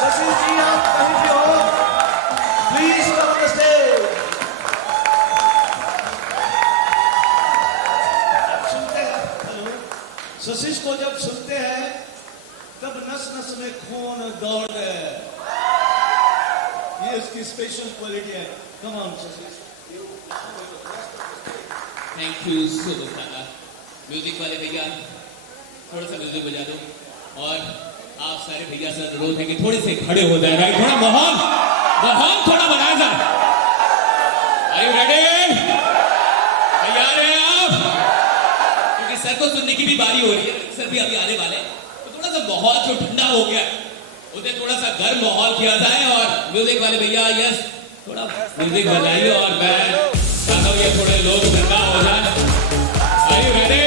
शशि जी आप कहीं भी हो, please come on the stage. सुनते हैं, हेलो, शशि को जब सुनते हैं तब नस नस में खून दौड़ गए। ये उसकी स्पेशल क्वालिटी है। Come on Shashi. Thank you so much दादा। म्यूजिक वाले भैया थोड़ा सा म्यूजिक बजा दो और आप सारे भैया से अनुरोध है कि थोड़े से खड़े हो जाए, राइट? थोड़ा माहौल थोड़ा बनाया जाए। Are you ready? तैयार हैं आप? क्योंकि सर को सुनने की भी बारी हो रही है, सर भी अभी आने वाले हैं, तो थोड़ा सा माहौल जो ठंडा हो गया उसे थोड़ा सा गर्म माहौल किया जाए। और म्यूजिक वाले भैया यस थोड़ा म्यूजिक बजाइए और मैं चाहता हूँ ये थोड़े लोग ठंडा हो जाए। Are you ready?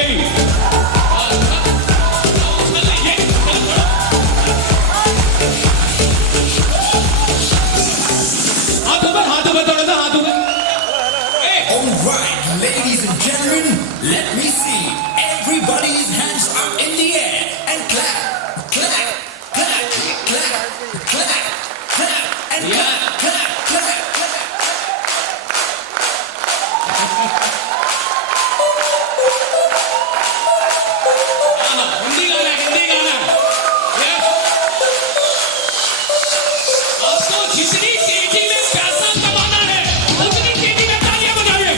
Alright, ladies and gentlemen, let me see everybody's hands up in the air and clap, clap, clap, clap, clap, clap, and clap, clap, clap, clap. Hindi गाना yes. आपको जितनी तेजी में पैसा कमाना है उतनी तेजी में तालियां बजाइए।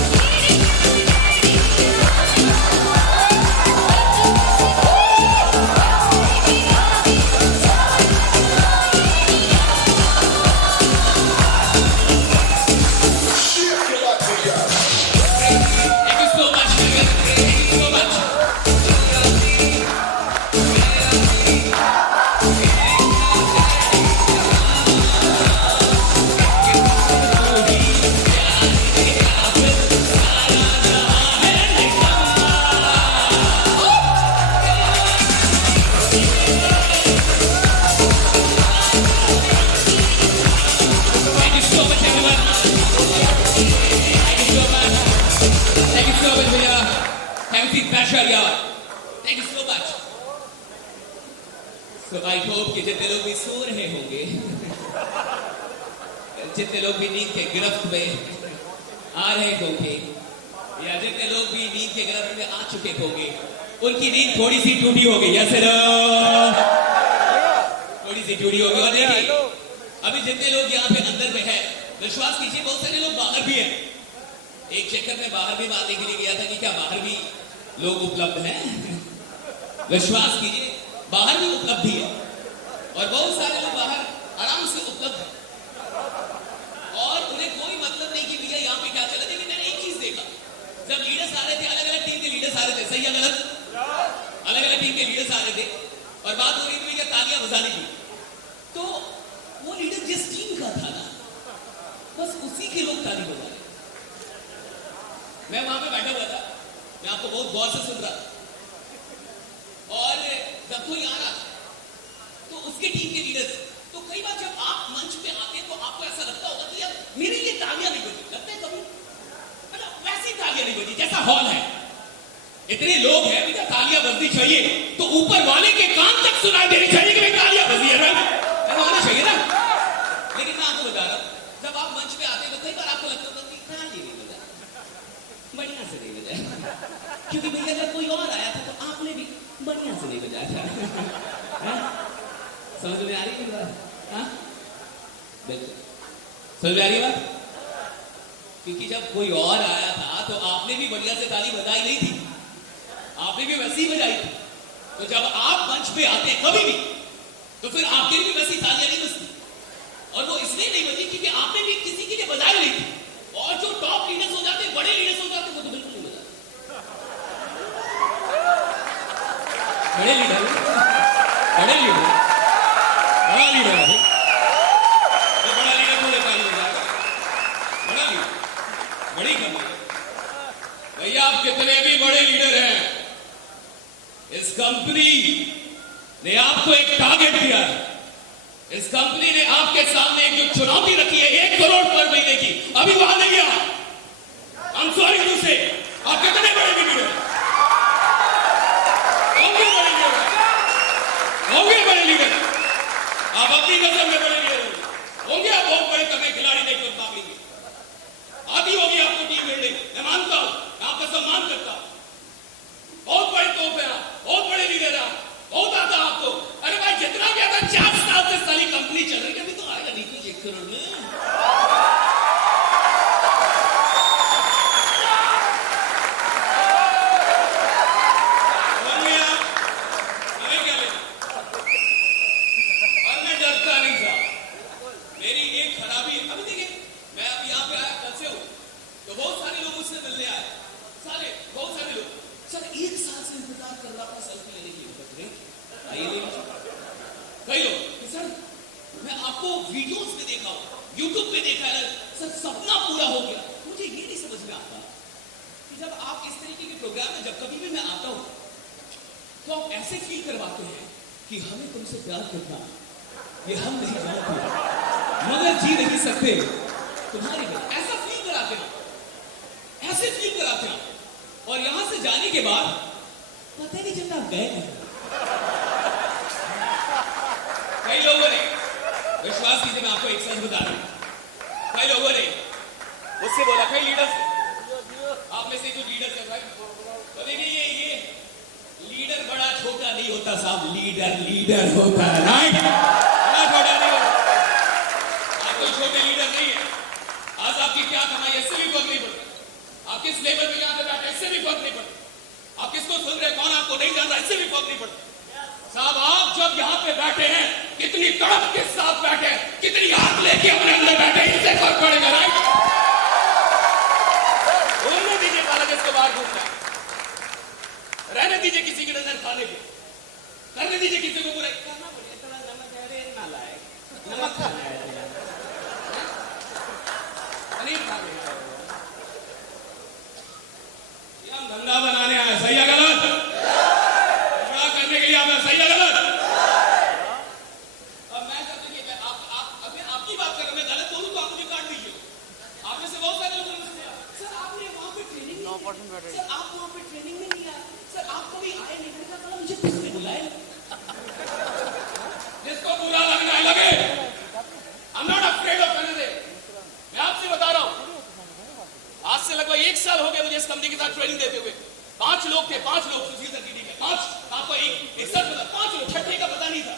Thank you so much, Megan. Thank you so much. Thank you so much, everyone. Thank you so much. Thank you so much, भैया. Thank you, Basha यार. Thank you so much. So I hope कि जितने लोग भी सो रहे होंगे, जितने लोग भी नींद के गिरफ्त में आ रहे होंगे, या जितने लोग भी नींद के गिरफ्त में आ चुके होंगे, उनकी नींद थोड़ी सी टूटी होगी। यस सर, थोड़ी सी टूटी होगी। और देखिए, अभी जितने लोग यहाँ पे अंदर में है, विश्वास कीजिए बहुत सारे लोग बाहर भी हैं। एक चक्कर में बाहर भी बात देखने गया था कि क्या बाहर भी लोग उपलब्ध हैं। विश्वास कीजिए बाहर भी उपलब्धि है और बहुत सारे लोग बाहर आराम से उपलब्ध हैं और उन्हें कोई मतलब नहीं कि भैया यहाँ पे क्या चला। लेकिन मैंने एक चीज देखा, जब लीडर्स आ रहे थे, अलग अलग टीम के लीडर्स आ रहे थे, सही या गलत? अलग अलग टीम के लीडर्स आ रहे थे और बात हो रही थी भैया तालियां बजाने की, तो वो लीडर जिस टीम का था ना, बस उसी के लोग ताली बजा रहे। मैं वहां पे बैठा हुआ था, मैं आपको बहुत गौर से सुन रहा था और जब कोई आ रहा तो उसके टीम के लीडर्स, तो कई बार जब आप मंच पे आते तो आपको ऐसा लगता होगा कि यार मेरी ये तालियां नहीं बजी, लगता है कभी मतलब वैसी तालियां नहीं बजी जैसा हॉल है। इतने लोग हैं भैया तालियां बजनी चाहिए तो ऊपर वाले के कान तक सुनाई देनी चाहिए कि भाई तालियां बजी है, राइट? ऐसा होना चाहिए ना। लेकिन मैं आपको बता रहा हूं, जब आप मंच पे आते तो कई बार आपको लगता होगा कि ताली नहीं बजा, बढ़िया से नहीं बजाया, क्योंकि भैया जब कोई और आया था तो आपने भी बढ़िया से नहीं बजाया था। समझ में आ रही है बात? बिल्कुल समझ में आ रही है बात? क्योंकि जब कोई और आया था तो आपने भी बढ़िया से ताली बजाई नहीं थी, आपने भी वैसी ही बजाई थी। तो जब आप मंच पे आते हैं कभी भी, तो फिर आपके भी वैसी तालियां नहीं बजती। और वो इसलिए नहीं बजी क्योंकि आपने भी किसी के लिए बजाई नहीं थी। और जो टॉप लीडर्स हो जाते, बड़े लीडर्स हो जाते, वो तो बिल्कुल नहीं बजाते। बड़े लीडर, बड़ा लीडर है, तो बड़ा लीडर को ताली बजाएगा, बड़ा लीडर, बड़ी कंपनी। भैया आप कितने भी बड़े लीडर हैं, कंपनी ने आपको एक टारगेट दिया है। इस कंपनी ने आपके सामने एक जो चुनौती रखी है 1 करोड़ पर महीने की, अभी वहां नहीं गया। आई एम सॉरी टू से, आप कितने बड़े लीडर होंगे बड़े लीडर, आप अपनी नजर में बड़े लीडर होंगे। आप बहुत बड़े कभी खिलाड़ी नहीं चुन पाएंगे। आती होगी आपको टीम बिल्डिंग, मैं मानता हूं, आपका सम्मान करता हूं। बहुत बड़े तोप है आप, बहुत बड़े लीडर है आप, बहुत आता आपको। अरे भाई जितना भी अगर 4 साल से सारी कंपनी चल रही है, अभी तो आएगा नहीं कुछ 1 करोड़ में। कई लोग सर मैं आपको वीडियोस में देखा हूं, यूट्यूब पे देखा है सर, सपना पूरा हो गया। मुझे ये नहीं समझ में आता कि जब आप इस तरीके के प्रोग्राम में जब कभी भी मैं आता हूं तो आप ऐसे फील करवाते हैं कि हमें तुमसे प्यार करना ये हम नहीं जानते मगर जी नहीं सकते तुम्हारे लिए, ऐसा फील कराते हैं, ऐसे फील कराते हैं। और यहां से जाने के बाद पता नहीं चलता गए नहीं। कई लोगों ने, विश्वास कीजिए मैं आपको एक सच बता रहा हूं, कई लोगों ने मुझसे बोला, कई लीडर्स, आप में से जो लीडर्स है भाई, तो देखिए ये लीडर बड़ा छोटा नहीं होता साहब, लीडर होता है, राइट? बड़ा छोटा नहीं होता। आप कोई छोटे लीडर नहीं है। आज आपकी क्या कमाई इससे भी फर्क नहीं पड़ता, आप किस लेवल पे यहाँ पे बैठे इससे भी फर्क नहीं पड़ता, आप किसको सुन रहे कौन आपको नहीं जान रहा इससे भी फर्क नहीं पड़ता। साहब आप जब यहाँ पे बैठे हैं, कितनी तड़प के साथ बैठे हैं, कितनी आग लेके अपने अंदर बैठे, इससे फर्क पड़ेगा, राइट? बोलने दीजिए काला जिसको बाहर घूमना, रहने दीजिए किसी की नजर खाने के, करने दीजिए किसी को बुरा करना पड़ेगा, थोड़ा नमक है रे ना लाए, नमक खाना है, पनीर खा लेगा, हम धंधा बनाने आए, सही है गलत? करने के लिए आप सही है गलत? अब मैं जब देखिए आपकी बात कर रहा हूं, मैं गलत बोलूं तो आप मुझे काट दीजिए। आप में से बहुत सारे लोगों ने सर आपने वहां पे ट्रेनिंग नहीं, 9% बैठे, सर आप वहां पे ट्रेनिंग में नहीं आए, सर आप कभी आए नहीं, मैंने कहा मुझे किसने बुलाया? जिसको बुरा लगना है लगे, I am not afraid of anything. मैं आपसे बता रहा हूं, आज से लगभग 1 साल हो गया मुझे इस कंपनी के साथ ट्रेनिंग देते हुए। 5 लोग थे, 5 लोग सुशील सर की टीम में, 5, आपको एक सच बता, 5 लोग, छठे का पता नहीं था।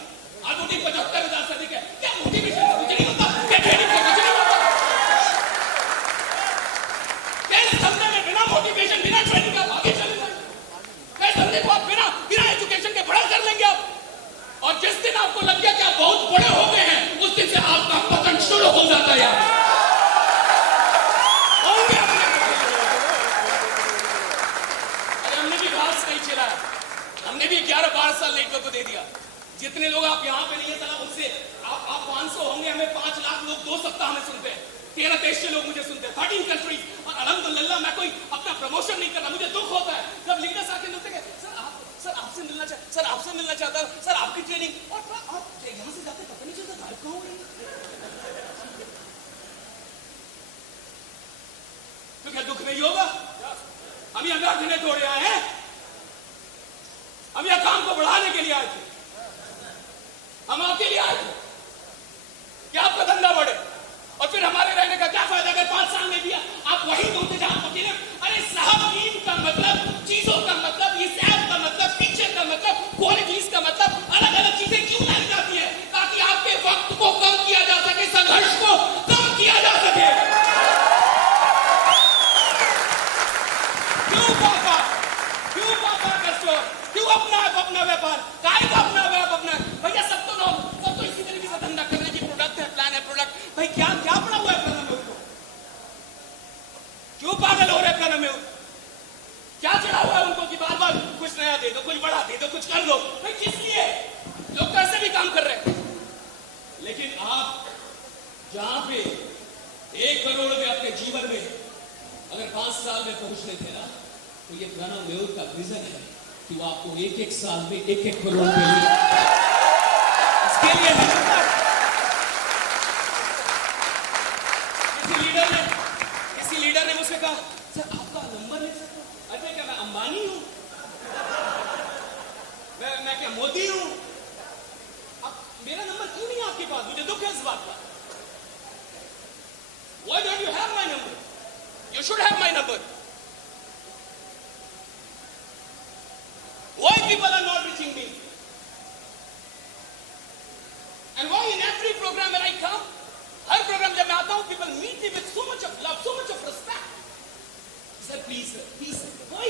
आज वो टीम 75,000 से अधिक है। क्या मोटिवेशन कुछ नहीं होता, क्या ट्रेनिंग से कुछ नहीं होता, क्या इस धंधे में बिना मोटिवेशन बिना ट्रेनिंग का आगे चले जाएंगे? क्या इस धंधे को आप बिना एजुकेशन के बड़ा कर लेंगे आप? और जिस दिन आपको लग गया कि आप बहुत बड़े हो गए हैं, उस दिन से आपका पतन शुरू हो जाता है यार। हमने भी 11-12 साल नेटवर्क को दे दिया। जितने लोग आप यहाँ पे नहीं है सलाह उससे आप 500 होंगे, हमें 5 लाख लोग 2 सप्ताह में सुनते हैं, 13 देश से लोग मुझे सुनते हैं, 13 कंट्रीज। और अल्हम्दुलिल्लाह मैं कोई अपना प्रमोशन नहीं कर रहा, मुझे दुख होता है जब लीडर्स आके मिलते हैं, सर आपसे मिलना चाहता हूं, सर आपकी ट्रेनिंग, और यहाँ से जाते पता नहीं चलता गायब कहां हो रही है। तो क्या दुख नहीं होगा? हम यहाँ घने तोड़े आए हैं, हम यह काम को बढ़ाने के लिए आए थे, हम आपके लिए आए थे कि आपका धंधा बढ़े। और फिर हमारे रहने का क्या फायदा अगर 5 साल में भी आप वही होते जहां पहुंचे। अरे साहब टीम का मतलब, चीजों का मतलब, इस ऐप का मतलब, फीचर का मतलब, क्वालिटीज का मतलब, अलग अलग चीजें क्यों लाई जाती है? ताकि आपके वक्त को कम किया जा सके, संघर्ष को कम किया जा सके। क्यों अपना व्यापार, काय का अपना भैया, सब तो इसी तरीके से धंधा करने की प्रोडक्ट है, प्लान है, प्रोडक्ट भाई क्या पड़ा हुआ है प्लान में? क्यों पागल हो रहे प्लान में? क्या चढ़ा हुआ है उनको कि बार बार कुछ नया दे दो, कुछ बड़ा दे दो, कुछ कर दो? भाई किस लिए? लोग तो ऐसे भी काम कर रहे हैं। लेकिन आप जहां पे 1 करोड़ रुपए अपने जीवन में अगर 5 साल में पहुंचने थे ना, तो ये प्रणव मेहुल का विजन है, कि वो आपको एक एक साल में एक एक करोड़ मिले। इसके लिए है किसी लीडर ने मुझसे कहा, सर आपका नंबर ले सकता हूं? अरे क्या मैं अंबानी हूं? मैं क्या मोदी हूं? अब मेरा नंबर क्यों नहीं आपके पास? मुझे दुख है इस बात का। Why don't you have my number? You should have my number. Why people are not reaching me? And why in every program when I come, her program जब मैं आता हूं, people meet me with so much of love, so much of respect. Sir, please, sir, please, sir. Why?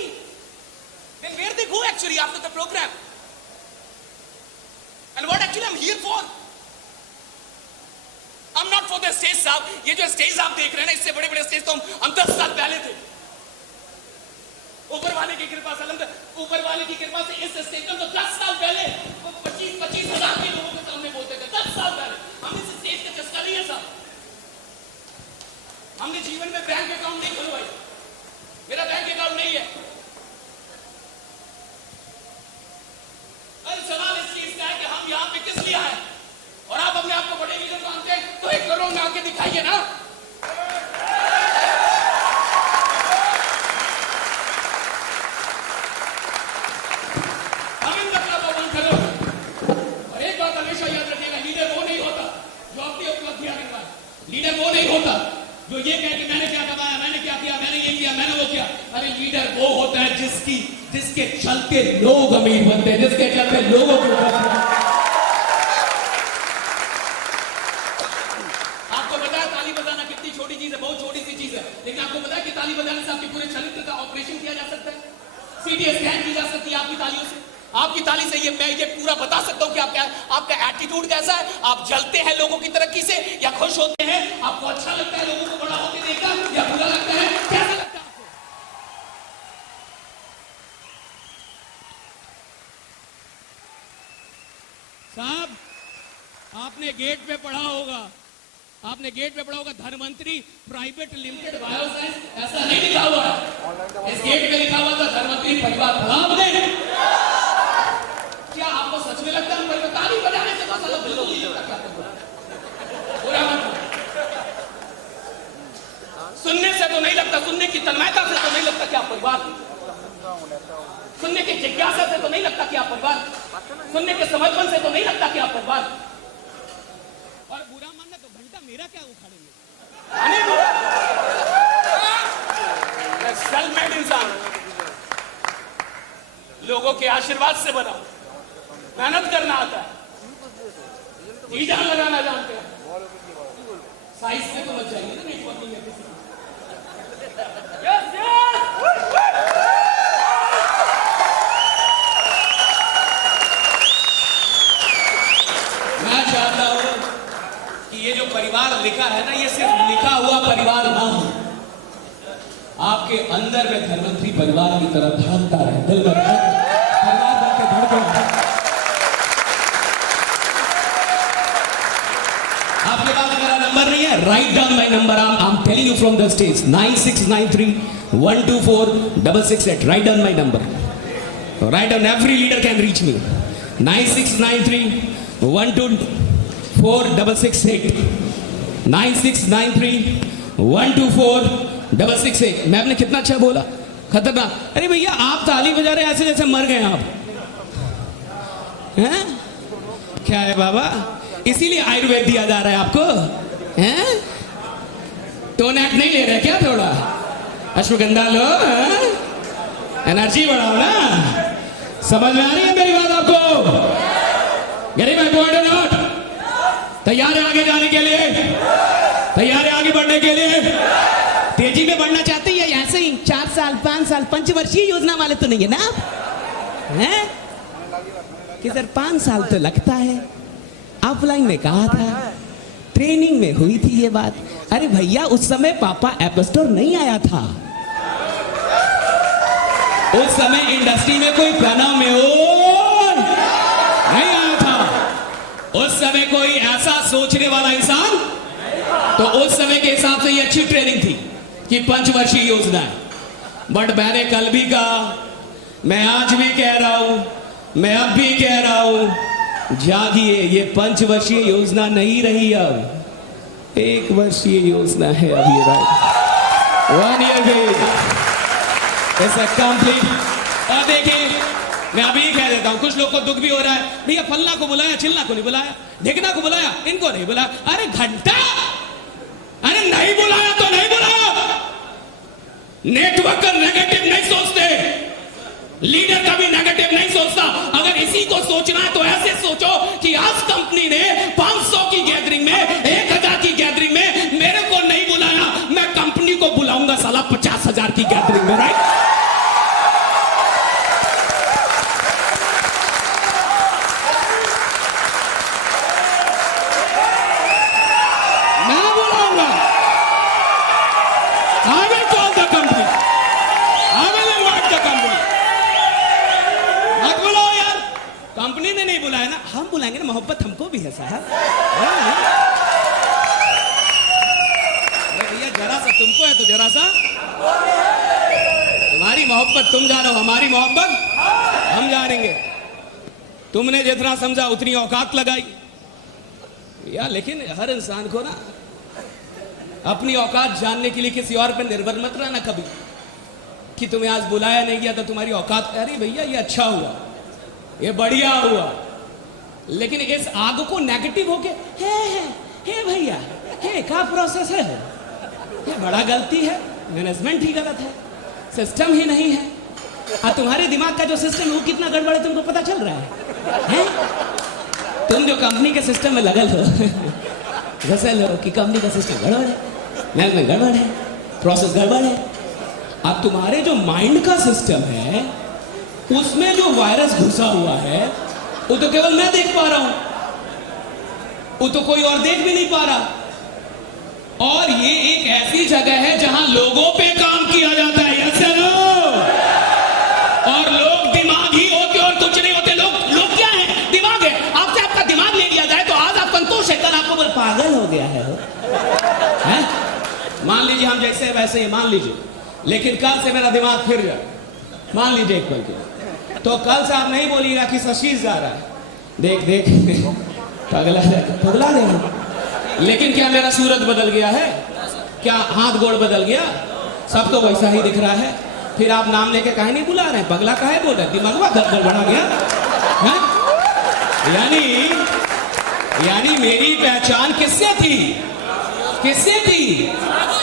Then where they go actually after the program? And what actually I'm here for? I'm not for the stage साहब। ये जो stage आप देख रहे हैं ना, इससे बड़े बड़े स्टेज तो हम 10 साल पहले थे। ऊपर वाले की कृपा से, ऊपर वाले की कृपा से इस स्टेज पर तो 10 साल पहले 25 हजार के लोगों के सामने बोलते थे। 10 साल पहले हम इस स्टेज का चस्का नहीं है साहब। हमने जीवन में बैंक अकाउंट नहीं खुलवाई, मेरा बैंक अकाउंट नहीं है। अरे सवाल इस चीज का है कि हम यहाँ पे किस लिए आए? और आप अपने आप को बड़े लीडर मानते हैं तो 1 करोड़ में आके दिखाइए ना। हम इन मतलब बंद करो। और एक बात हमेशा याद रखिएगा, लीडर वो नहीं होता जो अपनी उपलब्धियां गिनवाए। लीडर वो नहीं होता जो ये कहे कि मैंने क्या कमाया, मैंने क्या किया, मैंने ये किया, मैंने वो किया। अरे लीडर वो होता है जिसके चलते लोग अमीर बनते हैं, जिसके चलते लोगों को लेकिन आपको पता है कि ताली बजाने से आपके पूरे चरित्र का ऑपरेशन किया जा सकता है, सीटी स्कैन की जा सकती है आपकी तालियों से। आपकी ताली से मैं ये पूरा बता सकता हूं कि आपका एटीट्यूड कैसा है। आप जलते हैं लोगों की तरक्की से या खुश होते हैं? आपको अच्छा लगता है लोगों को बड़ा होकर देखकर या बुरा लगता है? कैसा लगता है आपको? साहब, आपने गेट पे पढ़ा होगा, धर्मंत्री प्राइवेट लिमिटेड बायोसाइंस, ऐसा नहीं लिखा हुआ है। इस गेट पे लिखा हुआ था धर्मंत्री परिवार। आपने क्या आपको सच में लगता है हम परिवार? ताली बजाने से तो साला बिल्कुल नहीं लगता। बुरा मत, सुनने से तो नहीं लगता, सुनने की तन्मयता से तो नहीं लगता कि आप परिवार, सुनने की जिज्ञासा से तो नहीं लगता कि आप परिवार, सुनने के समर्पण से तो नहीं लगता कि आप परिवार। और बुरा मानना तो घंटा मेरा क्या उखाड़ेंगे? सेल्फ मेड इंसान, लोगों के आशीर्वाद से बना, मेहनत करना आता है, जी जान लगाना जानते हैं। साइज में तो बच जाएंगे ना नेटवर्किंग में किसी को। यस यस, मैं चाहता हूं कि ये जो परिवार लिखा है ना, ये सिर्फ लिखा हुआ परिवार ना हो, आपके अंदर में धर्मंत्री परिवार की तरह धड़कता रहे, दिल में परिवार बन के धड़के। आपके पास मेरा नंबर नहीं है? Write down my number. I am telling you from the stage 9693124668। Write down my number, write down, every leader can reach me. 9693124668 9693124668। मैं आपने कितना अच्छा बोला, खतरनाक। अरे भैया आप ताली बजा रहे ऐसे जैसे मर गए आप हैं? क्या है बाबा, इसीलिए आयुर्वेद दिया जा रहा है आपको हैं? टोनैक नहीं ले रहे क्या? थोड़ा अश्वगंधा लो, एनर्जी बढ़ाओ ना। समझ में आ रही है मेरी बात आपको? गरीब है नोट, तैयार है आगे जाने के लिए, तैयार है आगे बढ़ने के लिए? तेजी में बढ़ना चाहते हैं या ऐसे ही 4 साल 5 साल पंचवर्षीय योजना वाले तो नहीं है ना आप हैं? कि सर 5 साल तो लगता है। ऑफलाइन में कहा था, ट्रेनिंग में हुई थी ये बात। अरे भैया उस समय पापा ऐप स्टोर नहीं आया था, उस समय इंडस्ट्री में कोई प्रणव में नहीं आया था, उस समय कोई ऐसा सोचने वाला इंसान, तो उस समय के हिसाब से ये अच्छी ट्रेनिंग थी कि पंचवर्षीय योजना है। बट मैंने कल भी कहा मैं आज भी कह रहा हूं, मैं अब भी कह रहा हूं, जागिए, ये 5 वर्षीय योजना नहीं रही, अब 1 वर्षीय योजना है। अब ये राइट 1 ईयर बेस ऐसा कंप्लीट। और देखिए, मैं अभी कह देता हूं, कुछ लोग को दुख भी हो रहा है, भैया फलना को बुलाया, चिल्ला को नहीं बुलाया, ढेकना को बुलाया, इनको नहीं बुलाया। अरे घंटा, अरे नहीं बुलाया तो नहीं बुलाया। नेटवर्क का नेगेटिव नहीं सोचते, लीडर का भी नेगेटिव नहीं सोचता। अगर इसी को सोचना है तो ऐसे सोचो कि आज कंपनी ने 500 की गैदरिंग में, 1000 की गैदरिंग में मेरे को नहीं बुलाया, मैं कंपनी को बुलाऊंगा साला 50,000 की गैदरिंग में, राइट? मैं बुलाऊंगा। I will call the company. I will invite the company. मत बुलाओ यार, कंपनी ने नहीं बुलाया ना, हम बुलाएंगे ना, मोहब्बत हमको भी है साहब। भैया जरा सा तुमको है तो जरा सा, तुम्हारी मोहब्बत तुम जानो, हमारी मोहब्बत हम जानेंगे। तुमने जितना समझा उतनी औकात लगाई या, लेकिन हर इंसान को ना अपनी औकात जानने के लिए किसी और पर निर्भर मत रहना कभी, कि तुम्हें आज बुलाया नहीं गया तो तुम्हारी औकात। अरे भैया ये अच्छा हुआ, ये बढ़िया हुआ, लेकिन इस आग को नेगेटिव होके हे भैया हे का प्रोसेस है, ये बड़ा गलती है, मैनेजमेंट ही गलत है, सिस्टम ही नहीं है। और तुम्हारे दिमाग का जो सिस्टम है वो कितना गड़बड़ है तुमको पता चल रहा है? तुम जो कंपनी के सिस्टम में लगल हो, घसल हो कि कंपनी का सिस्टम गड़बड़ है, मैनेजमेंट गड़बड़ है, प्रोसेस गड़बड़ है। अब तुम्हारे जो माइंड का सिस्टम है उसमें जो वायरस घुसा हुआ है वो तो केवल मैं देख पा रहा हूं, वो तो कोई और देख भी नहीं पा रहा। और ये एक ऐसी जगह है जहां लोगों पे काम किया जाता है, यस या नो? और लोग दिमाग ही होते और कुछ नहीं होते। लोग क्या है? दिमाग है। आपसे आपका दिमाग ले लिया जाए तो आज आप संतोष है, कल आपको बोल पागल हो गया है? मान लीजिए हम जैसे वैसे ही, मान लीजिए, लेकिन कल से मेरा दिमाग फिर जाए, मान लीजिए एक पल के, तो कल से आप नहीं बोलिएगा कि शशीष जा रहा है, देख पगला देगा। लेकिन क्या मेरा सूरत बदल गया है? क्या हाथ गोड़ बदल गया? सब तो वैसा ही दिख रहा है। फिर आप नाम लेके काहे नहीं बुला रहे हैं? पगला काहे बोल रहे? दिमागवा गड़बड़ा गया है? यानी मेरी पहचान किससे थी? किससे थी?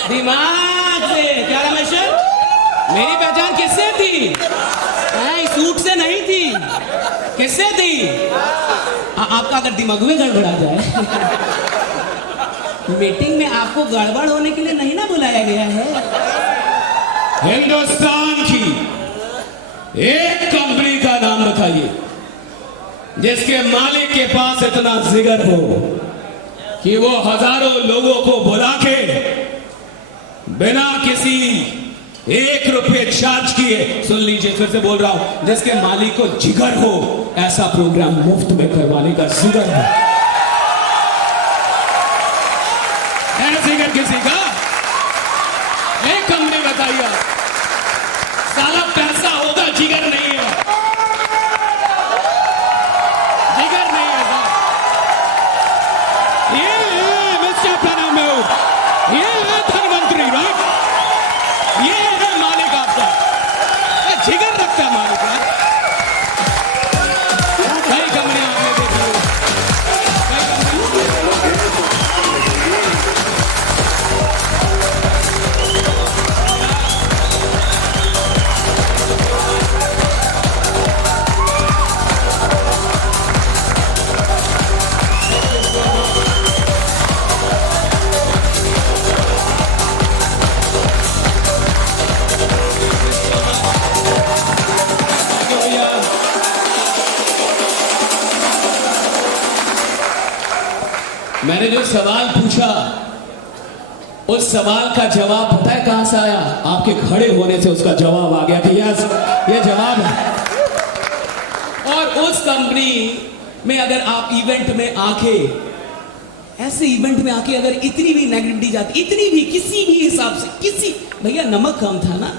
दिमाग से। क्या रमेश, मेरी पहचान किससे थी? सूट से नहीं थी। किससे थी? आपका अगर दिमाग में गड़बड़ा जाए मीटिंग में आपको गड़बड़ होने के लिए नहीं ना बुलाया गया है। हिंदुस्तान की एक कंपनी का नाम बताइए जिसके मालिक के पास इतना जिगर हो कि वो हजारों लोगों को बुला के बिना किसी 1 रुपये चार्ज किए, सुन लीजिए फिर से बोल रहा हूं, जिसके मालिक को जिगर हो ऐसा प्रोग्राम मुफ्त में करवाने का जिगर है। जिगर किसी का? एक कंपनी बताइए, साला पैसा होगा, जिगर नहीं है, जिगर नहीं है साहब। ये है मिस्टर प्रणब, ये है धनवंतरी, राइट? ये है मालिक आपका, जिगर रखता है मालिक यार। कई कंपनियां आपने देखी हो, कई मैंने जो सवाल पूछा उस सवाल का जवाब पता है कहां से आया? आपके खड़े होने से उसका जवाब आ गया कि यस, ये जवाब है। और उस कंपनी में अगर आप इवेंट में आके, ऐसे इवेंट में आके अगर इतनी भी नेगेटिविटी जाती, इतनी भी, किसी भी हिसाब से, किसी, भैया नमक कम था ना,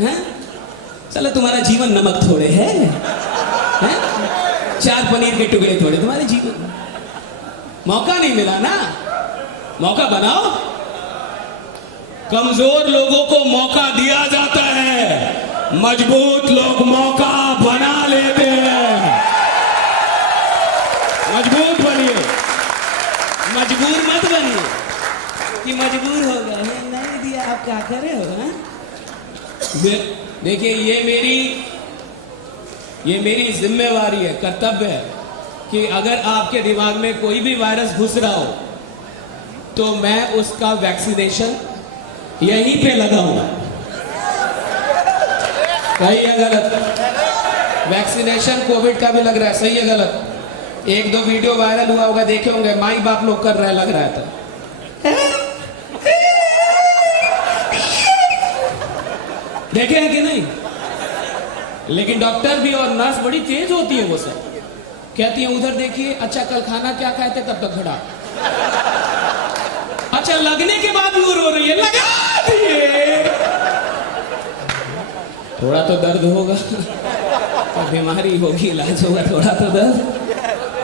हैं? चलो तुम्हारा जीवन नमक थोड़े है? 4 पनीर के टुकड़े थोड़े तुम्हारे जीवन। मौका नहीं मिला ना, मौका बनाओ। कमजोर लोगों को मौका दिया जाता है, मजबूत लोग मौका बना लेते हैं। मजबूत बनिए, मजबूर मत बनिए कि मजबूर हो गए, नहीं दिया आप क्या करे हो। देखिए ये मेरी जिम्मेवारी है, कर्तव्य है कि अगर आपके दिमाग में कोई भी वायरस घुस रहा हो तो मैं उसका वैक्सीनेशन यहीं पे लगाऊंगा। सही है गलत? वैक्सीनेशन कोविड का भी लग रहा है, सही है गलत? 1-2 वीडियो वायरल हुआ होगा, देखे होंगे, माई बाप लोग कर रहे हैं, लग रहा है। देखे हैं कि नहीं? लेकिन डॉक्टर भी और नर्स बड़ी तेज होती है, वो सब कहती है उधर देखिए, अच्छा कल खाना क्या खाए थे, तब तक खड़ा। अच्छा लगने के बाद भी रो रही है, लगा दिए। थोड़ा तो दर्द होगा, तो बीमारी होगी, इलाज होगा, थोड़ा तो दर्द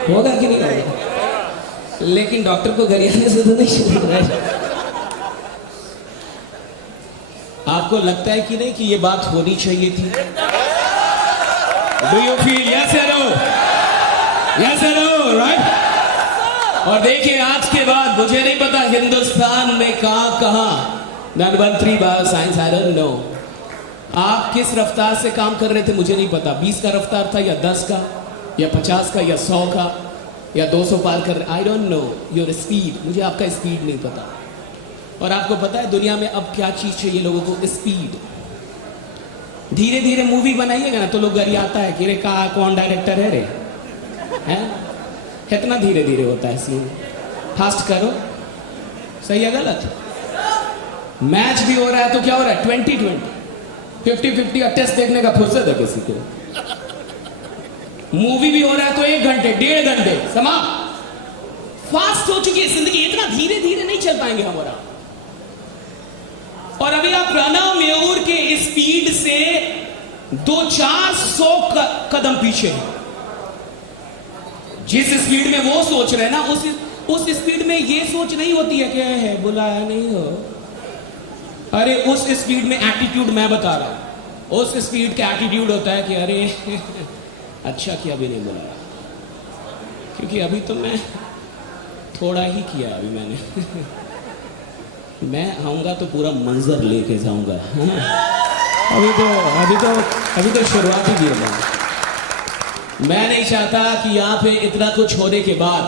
होगा कि नहीं होगा? लेकिन डॉक्टर को गरियाने से तो नहीं शुरू हो रहा। आपको लगता है कि नहीं कि ये बात होनी चाहिए थी? डू यू फील यस और नो? यस और नो, राइट? और देखिए आज के बाद मुझे नहीं पता हिंदुस्तान में कहां Dhanvantari bioscience, I don't know. आप किस रफ्तार से काम कर रहे थे मुझे नहीं पता, 20 का रफ्तार था या 10 का या 50 का या 100 का या 200 पार कर रहे, I don't know your speed, मुझे आपका स्पीड नहीं पता। और आपको पता है दुनिया में अब क्या चीज चाहिए लोगों को? स्पीड। धीरे धीरे मूवी बनाइएगा ना तो लोग गरियाता है कि रे कहा कौन डायरेक्टर है रे, हैं? कितना धीरे धीरे होता है सीन, फास्ट करो। सही है गलत? मैच भी हो रहा है तो क्या हो रहा है? 20-20, 50-50 टेस्ट देखने का फुर्सत है किसी को? मूवी भी हो रहा है तो 1 घंटे 1.5 घंटे समाप्त। फास्ट हो चुकी है जिंदगी, इतना धीरे धीरे नहीं चल पाएंगे हमारा। और अभी आप प्रणव मयूर के स्पीड से 200-400 कदम पीछे हैं। जिस स्पीड में वो सोच रहे हैं ना, उस स्पीड में ये सोच नहीं होती है कि है बुलाया नहीं हो। अरे उस स्पीड में एटीट्यूड मैं बता रहा हूं, उस स्पीड का एटीट्यूड होता है कि अरे अच्छा किया अभी नहीं बुलाया, क्योंकि अभी तो मैं थोड़ा ही किया अभी मैंने मैं आऊंगा तो पूरा मंजर लेके जाऊंगा। अभी तो शुरुआत ही की है। मैं नहीं चाहता कि यहाँ पे इतना कुछ होने के बाद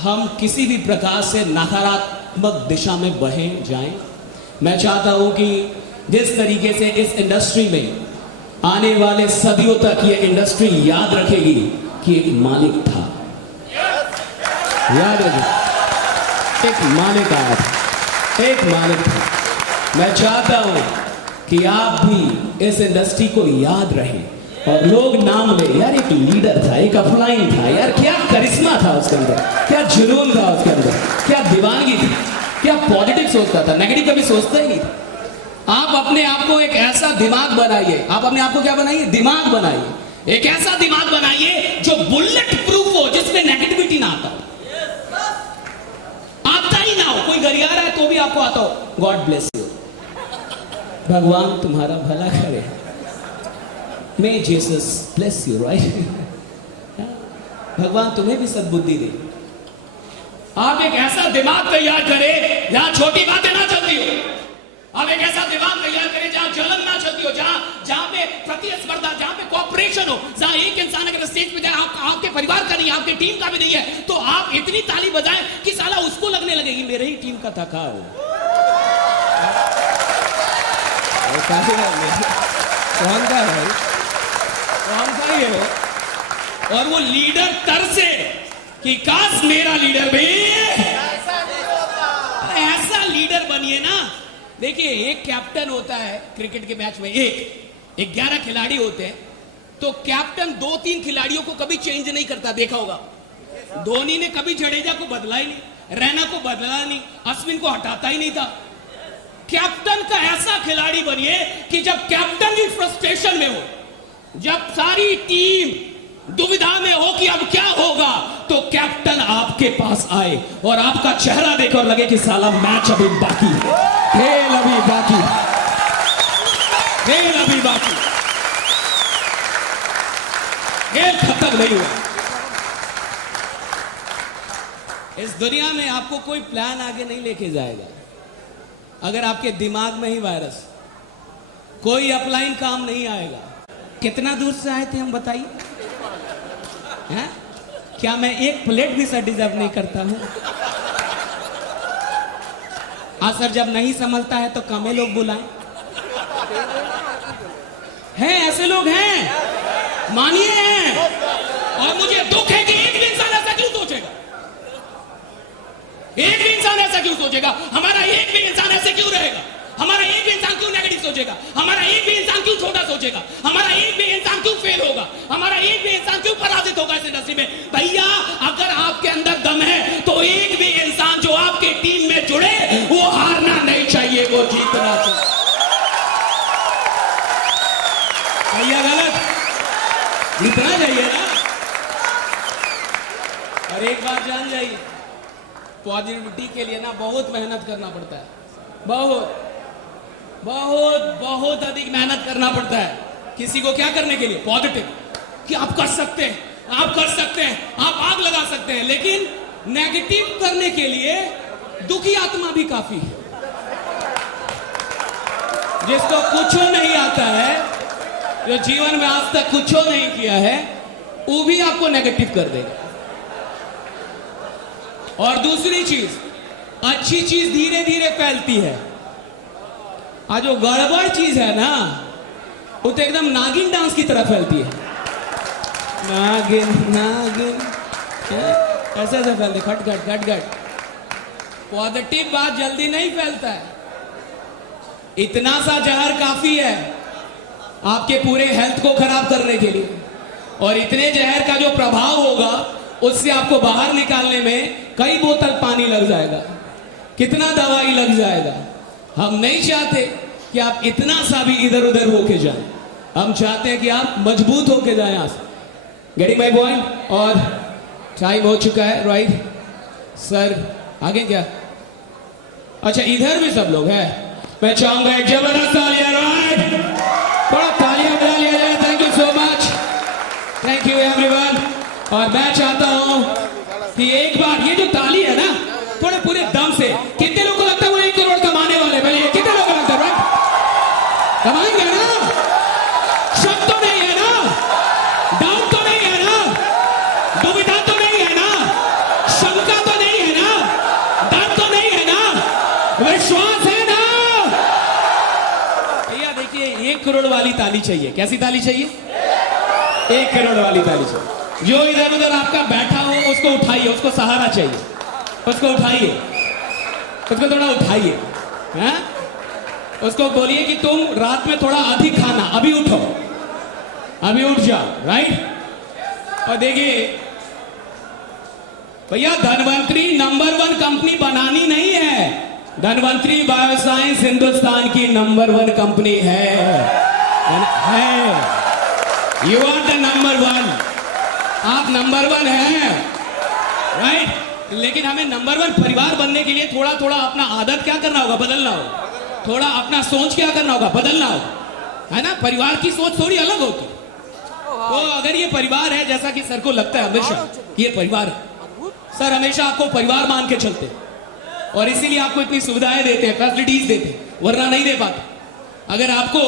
हम किसी भी प्रकार से नकारात्मक दिशा में बढ़े जाएं। मैं चाहता हूं कि जिस तरीके से इस इंडस्ट्री में आने वाले सदियों तक ये इंडस्ट्री याद रखेगी कि एक मालिक था, याद रखिए, एक मालिक आया था, एक मालिक था। मैं चाहता हूं कि आप भी इस इंडस्ट्री को याद रखें और लोग नाम ले, यार एक लीडर था, एक अफलाइन था, यार क्या करिश्मा था उसके अंदर, क्या जुनून था उसके अंदर, क्या दीवानगी थी, क्या पॉजिटिव सोचता था, नेगेटिव कभी सोचता ही नहीं था। आप अपने आप को एक ऐसा दिमाग बनाइए, आप अपने आप को क्या बनाइए? दिमाग बनाइए। एक ऐसा दिमाग बनाइए जो बुलेट प्रूफ हो, जिसमें नेगेटिविटी ना आता हो, आता ही ना हो। कोई गरिया रहा है तो भी आपको आता हो, गॉड ब्लेस यू, भगवान तुम्हारा भला करे, मे जीसस ब्लेस यू, राइट? भगवान तुम्हें भी सद्बुद्धि दे। आप एक ऐसा दिमाग तैयार करें जहां छोटी बातें ना चलती हो। आप एक ऐसा दिमाग तैयार करें जहां जलन ना चलती हो, जहां पे प्रतिस्पर्धा, जहां पे कॉपरेशन हो, जहां एक इंसान अगर स्टेज पे जाए आपके परिवार का नहीं, आपके टीम का भी नहीं है, तो आप इतनी ताली बजाएं कि साला उसको लगने लगेगी मेरे ही टीम का था कौन का है, कौन का ही है। और वो लीडर तरसे कि काश मेरा लीडर भी ऐसा लीडर बनिए ना। देखिए एक कैप्टन होता है क्रिकेट के मैच में, 11 खिलाड़ी होते हैं, तो कैप्टन 2-3 खिलाड़ियों को कभी चेंज नहीं करता, देखा होगा। धोनी ने कभी जडेजा को बदला ही नहीं, रैना को बदला नहीं, अश्विन को हटाता ही नहीं था। कैप्टन का ऐसा खिलाड़ी बनिए कि जब कैप्टन भी फ्रस्ट्रेशन में हो, जब सारी टीम दुविधा में हो कि अब क्या होगा, तो कैप्टन आपके पास आए और आपका चेहरा देखकर लगे कि साला मैच अभी बाकी है, खेल अभी बाकी, खेल अभी बाकी, खेल खत्म नहीं हुआ। इस दुनिया में आपको कोई प्लान आगे नहीं लेके जाएगा अगर आपके दिमाग में ही वायरस, कोई अपलाइन काम नहीं आएगा। कितना दूर से आए थे हम बताइए? हैं? क्या मैं एक प्लेट भी सर डिजर्व नहीं करता हूं? हाँ सर, जब नहीं संभलता है तो कमे लोग बुलाएं। हैं ऐसे लोग हैं, मानिए हैं, और मुझे दुख है कि एक भी इंसान ऐसा क्यों सोचेगा, एक भी इंसान ऐसा क्यों सोचेगा, हमारा एक भी इंसान ऐसे क्यों रहेगा, हमारा एक भी इंसान क्यों नेगेटिव सोचेगा, हमारा एक भी इंसान क्यों छोटा सोचेगा, हमारा एक भी इंसान क्यों फेल होगा, हमारा एक भी इंसान क्यों पराजित होगा इस इंडस्ट्री में। भैया अगर आपके अंदर दम है तो एक भी इंसान जो आपके टीम में जुड़े वो हारना नहीं चाहिए, वो जीतना चाहिए। भैया गलत जीतना चाहिए ना। और एक बात जान जाइए, पॉजिटिविटी के लिए ना बहुत मेहनत करना पड़ता है, बहुत बहुत बहुत अधिक मेहनत करना पड़ता है। किसी को क्या करने के लिए? पॉजिटिव, कि आप कर सकते हैं, आप कर सकते हैं, आप आग लगा सकते हैं। लेकिन नेगेटिव करने के लिए दुखी आत्मा भी काफी है, जिसको कुछ नहीं आता है, जो जीवन में आज तक कुछ नहीं किया है, वो भी आपको नेगेटिव कर देगा। और दूसरी चीज, अच्छी चीज धीरे धीरे फैलती है, आज जो गड़बड़ चीज है ना वो तो एकदम नागिन डांस की तरह फैलती है। नागिन नागिन ऐसे ऐसे फैलते, खटखट खटखट। पॉजिटिव बात जल्दी नहीं फैलता है। इतना सा जहर काफी है आपके पूरे हेल्थ को खराब करने के लिए, और इतने जहर का जो प्रभाव होगा उससे आपको बाहर निकालने में कई बोतल पानी लग जाएगा, कितना दवाई लग जाएगा। हम नहीं चाहते कि आप इतना सा भी इधर उधर होके जाएं, हम चाहते हैं कि आप मजबूत होके जाएं यहां से। Getting my point? और टाइम हो चुका है, राइट सर? आगे क्या? अच्छा इधर भी सब लोग हैं, मैं चाहूंगा एक जबरदस्त तालियां, राइट? थोड़ा तालियां बजा लिया जाए। Thank you so much, thank you everyone. और मैं चाहता हूं कि एक बार ये जो ताली है ना, थोड़े पूरे दम से, कितने लोगों को लगता है वो 1 करोड़ कमाने वाले? भाई कितने लोगों को लगता है? राइट, कमाएंगे ना? शक तो नहीं है ना, डाउट तो नहीं है ना, दुविधा तो नहीं है ना, शंका तो नहीं है ना, डर तो नहीं है ना, विश्वास है ना? भैया देखिए, 1 करोड़ वाली ताली चाहिए। कैसी ताली चाहिए? 1 करोड़ वाली ताली चाहिए। जो इधर उधर आपका बैठा हो उसको उठाइए, उसको सहारा चाहिए, उसको उठाइए, उसको थोड़ा उठाइए, हैं? उसको बोलिए कि तुम रात में थोड़ा अधिक खाना, अभी उठो, अभी उठ जाओ, राइट? और देखिए भैया, धनवंतरी नंबर 1 कंपनी बनानी नहीं है, धनवंतरी बायोसाइंस हिंदुस्तान की नंबर 1 कंपनी है। यू आर द नंबर 1, आप नंबर 1 हैं, राइट? लेकिन हमें नंबर 1 परिवार बनने के लिए थोड़ा थोड़ा अपना आदत क्या करना होगा? बदलना होगा। थोड़ा अपना सोच क्या करना होगा? बदलना होगा, है ना? परिवार की सोच थोड़ी अलग होती। तो अगर ये परिवार है, जैसा कि सर को लगता है हमेशा ये परिवार है, सर हमेशा आपको परिवार मान के चलते, और इसीलिए आपको इतनी सुविधाएं देते हैं, फैसिलिटीज देते हैं, वरना नहीं दे पाते। अगर आपको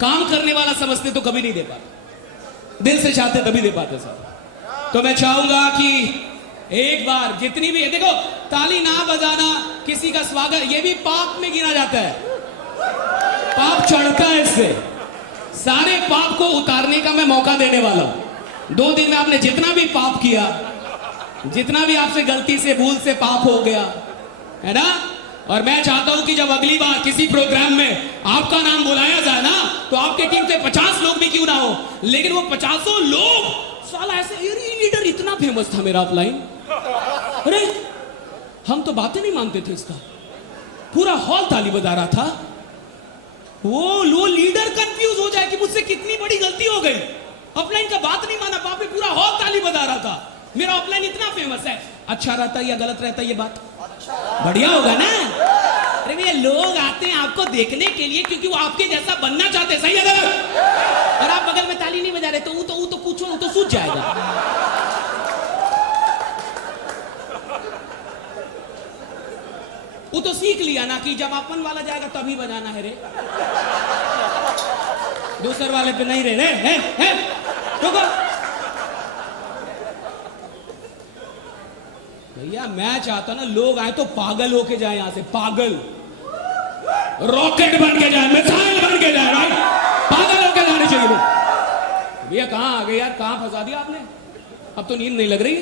काम करने वाला समझते तो कभी नहीं दे पाते, दिल से चाहते तभी दे पाते सर। तो मैं चाहूंगा कि एक बार जितनी भी, देखो ताली ना बजाना किसी का स्वागत, ये भी पाप में गिना जाता है, पाप चढ़ता है इससे। सारे पाप को उतारने का मैं मौका देने वाला हूं। 2 दिन में आपने जितना भी पाप किया, जितना भी आपसे गलती से भूल से पाप हो गया है ना, और मैं चाहता हूं कि जब अगली बार किसी प्रोग्राम में आपका नाम बुलाया जाए ना, तो आपकी टीम से 50 लोग भी क्यों ना हो, लेकिन वो 50 लोग साला ऐसे, लीडर इतना फेमस था मेरा ऑफलाइन, अरे हम तो बातें नहीं मानते थे इसका, पूरा हॉल ताली बजा रहा था। वो लीडर कंफ्यूज हो जाए कि मुझसे कितनी बड़ी गलती हो गई, ऑफलाइन का बात नहीं माना, वहां पे पूरा हॉल ताली बजा रहा था। मेरा ऑफलाइन इतना फेमस है, अच्छा रहता या गलत रहता ये बात बढ़िया होगा ना। अरे भैया लोग आते हैं आपको देखने के लिए क्योंकि वो आपके जैसा बनना चाहते, सही है गलत? और आप बगल में ताली नहीं बजा रहे तो वो तो सूझ जाएगा। वो तो सीख लिया ना कि जब अपन वाला जाएगा तभी बजाना है रे, दूसरे वाले पे नहीं रे। है रुको भैया, मैं चाहता ना लोग आए तो पागल होके जाए यहां से, पागल, रॉकेट बन के जाए, मिसाइल बन के जाए, राइट? पागल होके जाने चाहिए लोग। भैया कहां आ गए यार, कहां फंसा दिया आपने? अब तो नींद नहीं लग रही,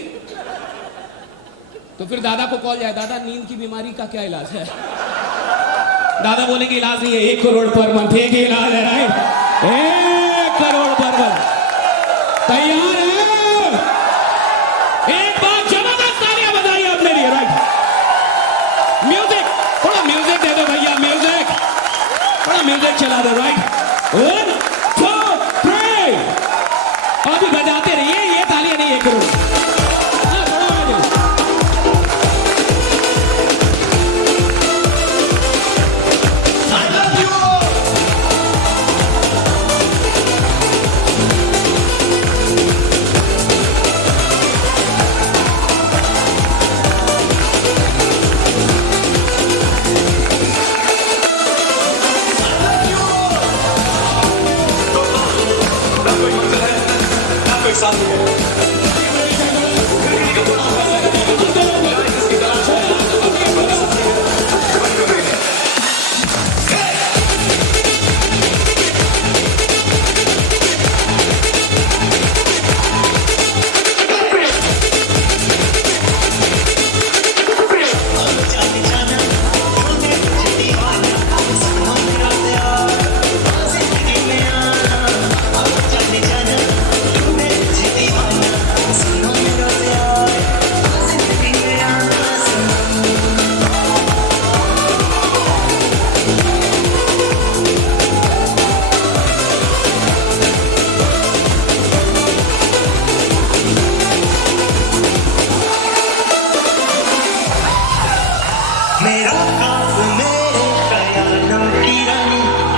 तो फिर दादा को कॉल जाए, दादा नींद की बीमारी का क्या इलाज है? दादा बोले कि इलाज नहीं है, 1 करोड़ पर मंथ, एक ही इलाज है, राइट? 1 crore per month. तैयार है? एक बार जबरदस्त तालियां बजाइए अपने लिए, राइट? म्यूजिक, थोड़ा म्यूजिक दे दो भैया, म्यूजिक, थोड़ा म्यूजिक चला दो, राइट? 1 2 3 और भी बजाते रहिए, ये तालियां नहीं 1 करोड़।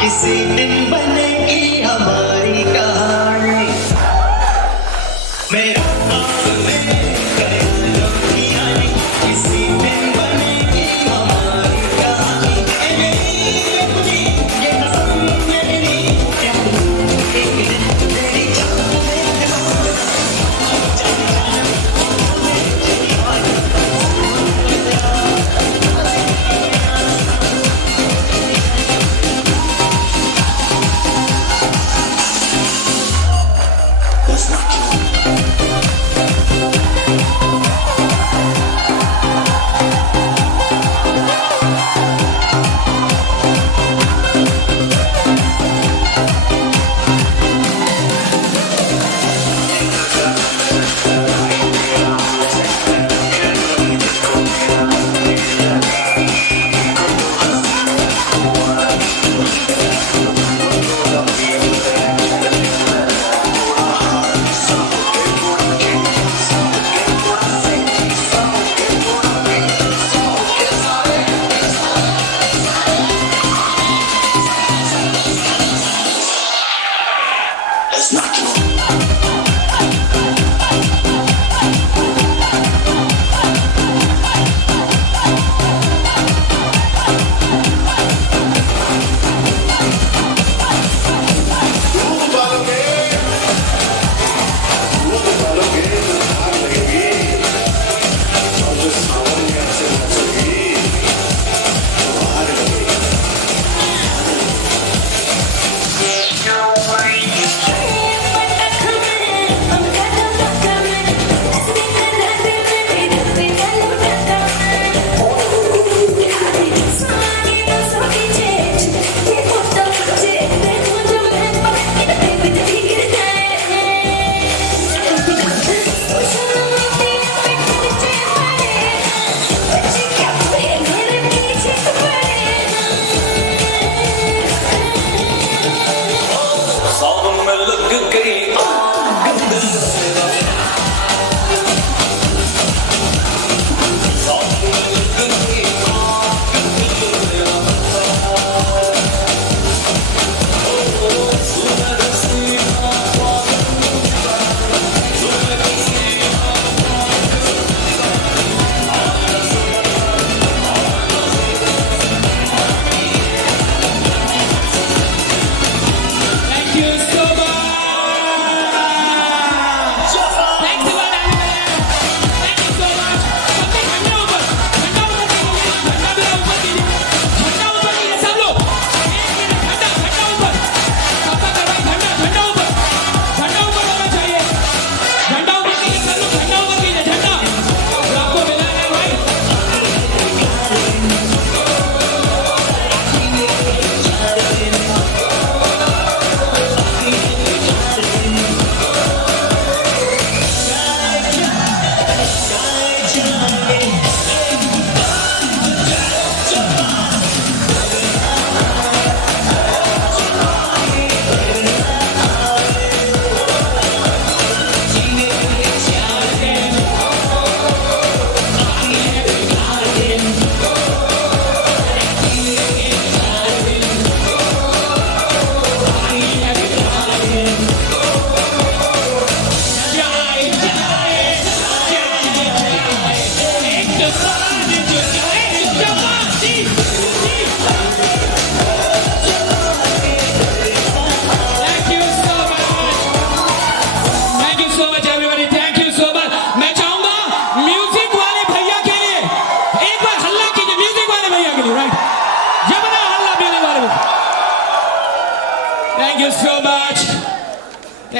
किसी दिन बनेगी हमारी कहानी, मेरा नाम मेरे ख्यालों की रानी, किसी दिन बनेगी हमारी कहानी। ए मेरी अपनी ये कसम मेरी, क्या एक दिन तेरी चाहत में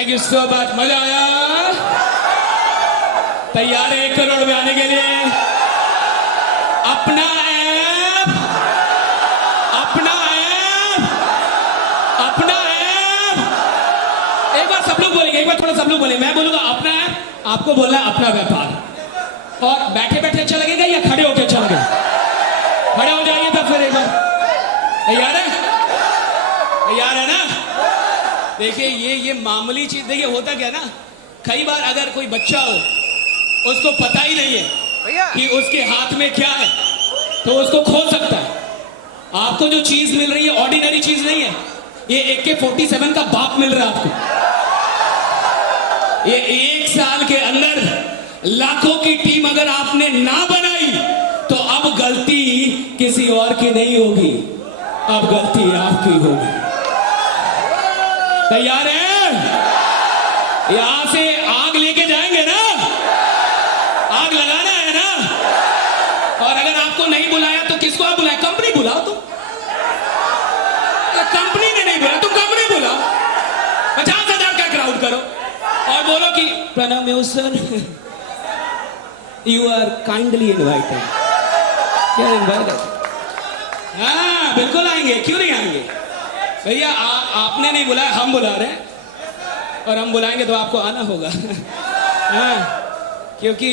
थैंक यू सो मच, मजा आया। तैयार है 1 करोड़ में आने के लिए? अपना ऐप, अपना ऐप, अपना ऐप। एक बार सब लोग बोलेंगे, एक बार थोड़ा सब लोग बोलेंगे। मैं बोलूंगा अपना ऐप, आपको बोलना है अपना व्यापार। और बैठे बैठे अच्छा लगेगा या खड़े होकर अच्छा लगेगा? खड़े हो जाइए तब फिर एक बार। तैयार है? तैयार है ना? देखिए ये मामूली चीज, देखिए होता क्या ना, कई बार अगर कोई बच्चा हो, उसको पता ही नहीं है कि उसके हाथ में क्या है, तो उसको खो सकता है। आपको जो चीज मिल रही है ऑर्डिनरी चीज नहीं है, ये AK-47 का बाप मिल रहा है आपको। ये 1 साल के अंदर लाखों की टीम अगर आपने ना बनाई, तो अब गलती किसी और की नहीं होगी, अब गलती आपकी होगी। तैयार है? यहां से आग लेके जाएंगे ना, आग लगाना है ना। और अगर आपको नहीं बुलाया तो किसको आप बुलाए? कंपनी बुलाओ तुम। कंपनी ने नहीं बुलाया, तुम कंपनी बुलाओ। 50,000 का क्राउड करो और बोलो कि प्रणव म्यूसन, यू आर काइंडली इनवाइटेड। क्या इनवाइटेड? हाँ बिल्कुल आएंगे, क्यों नहीं आएंगे भैया। आपने नहीं बुलाया, हम बुला रहे हैं, और हम बुलाएंगे तो आपको आना होगा। हाँ, क्योंकि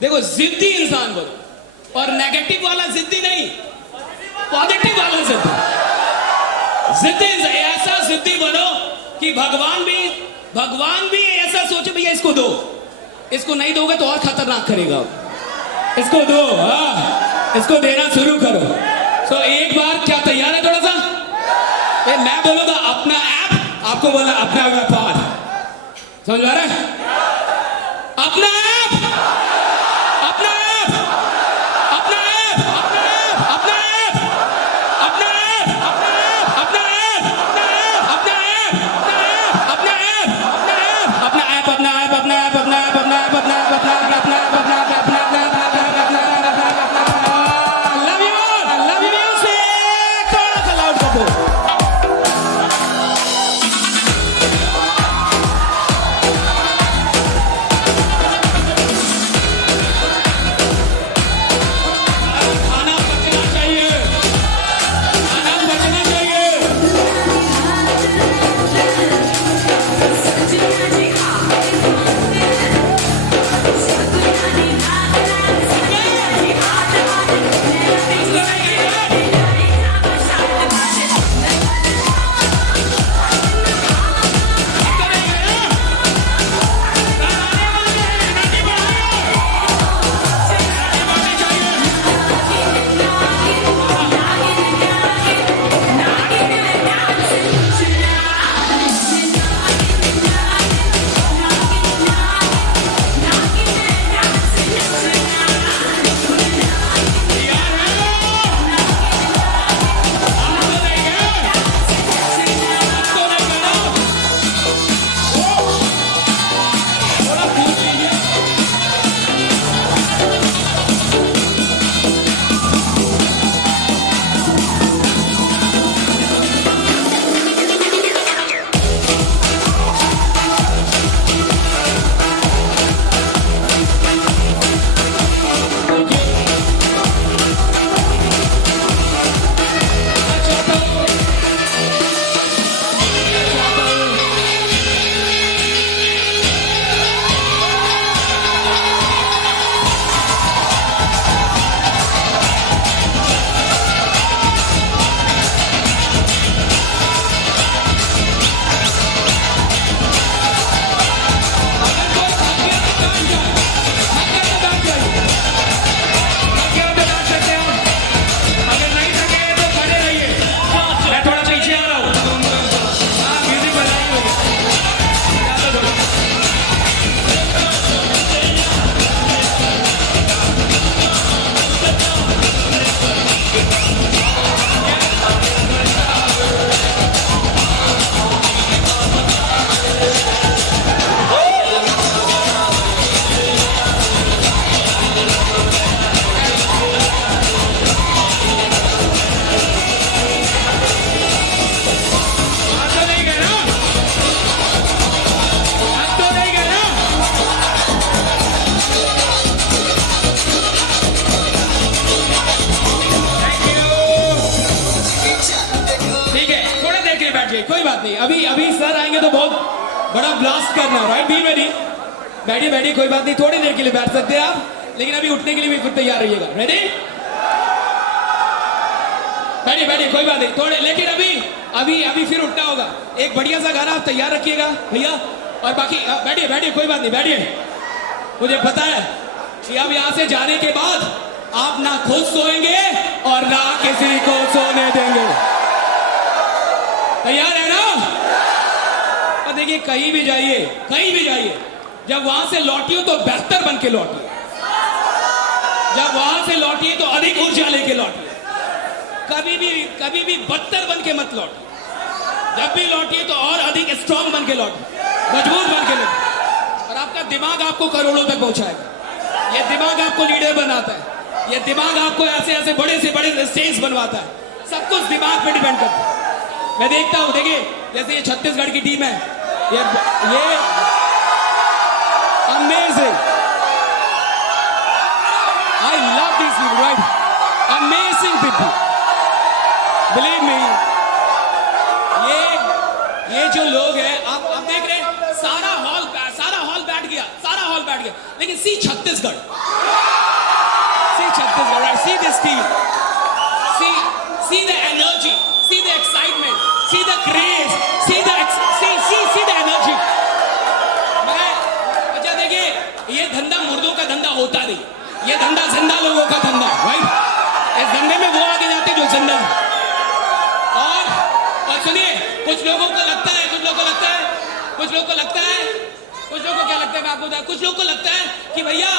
देखो जिद्दी इंसान बनो, और नेगेटिव वाला जिद्दी नहीं, पॉजिटिव वाला जिद्दी। ऐसा जिद्दी बनो कि भगवान भी ऐसा सोचे भैया इसको दो, इसको नहीं दोगे तो और खतरनाक करेगा, इसको दो। हाँ, इसको देना शुरू करो। तो एक बार क्या तैयार है? थोड़ा सा मैं बोलूंगा अपना ऐप, आपको बोला अपना व्यापार। समझ आ रहा है? अपना ऐप, अपना ऐप, अपना ऐप, अपना ऐप, अपना ऐप, अपना ऐप, अपना ऐप, अपना ऐप, अपना ऐप, अपना ऐप, अपना ऐप, अपना ऐप, अपना ऐप, अपना ऐप, अपना ऐप, अपना ऐप, अपना ऐप, अपना ऐप, अपना ऐप, लव यू म्यूजिक। थोड़ा सा लाउड कर दो। बात नहीं, अभी अभी सर आएंगे तो बहुत बड़ा ब्लास्ट करना, राइट? बी रेडी, बैठिए बैठिए, कोई बात नहीं, थोड़ी देर के लिए बैठ सकते हैं आप, लेकिन अभी उठने के लिए भी खुद तैयार रहिएगा। रेडी? बैठिए बैठिए, कोई बात नहीं, थोड़े, लेकिन अभी अभी अभी फिर उठना होगा। एक बढ़िया सा गाना आप तैयार रखिएगा भैया, और बाकी बैठिए बैठिए, कोई बात नहीं, बैठिए। मुझे पता है कि अब यहाँ से जाने के बाद आप ना खुद सोएंगे और ना किसी को सोने देंगे। तैयार है ना? और देखिए, कहीं भी जाइए, जब वहां से लौटियो तो बेहतर बन के लौटिए, जब वहां से लौटिए तो अधिक ऊर्जा लेके लौटिए, कभी भी बदतर बन के मत लौटिए। जब भी लौटिए तो और अधिक स्ट्रांग बन के लौटिए, मजबूत बन के लौटिए। और आपका दिमाग आपको करोड़ों तक पहुंचाएगा। ये दिमाग आपको लीडर बनाता है, ये दिमाग आपको ऐसे ऐसे बड़े से बड़े स्टेज बनवाता है। सब कुछ दिमाग पे डिपेंड करता है। मैं देखता हूं, देखिए जैसे ये छत्तीसगढ़ की टीम है, ये amazing, I love this people, right? Amazing people, believe me. ये जो लोग हैं, आप देख रहे हैं, सारा हॉल बैठ गया, लेकिन सी Chhattisgarh, right? See this team, see the energy, see the excitement, see the craze, see the energy. अच्छा देखिए, ये धंधा मुर्दों का धंधा होता नहीं, ये धंधा जिंदा लोगों का धंधा, राइट? इस धंधे में वो आगे जाते जो जिंदा है। और सुनिए, कुछ लोगों को लगता है, कुछ लोगों को क्या लगता है, मैं आपको बताऊं, कुछ लोगों को लगता है कि भैया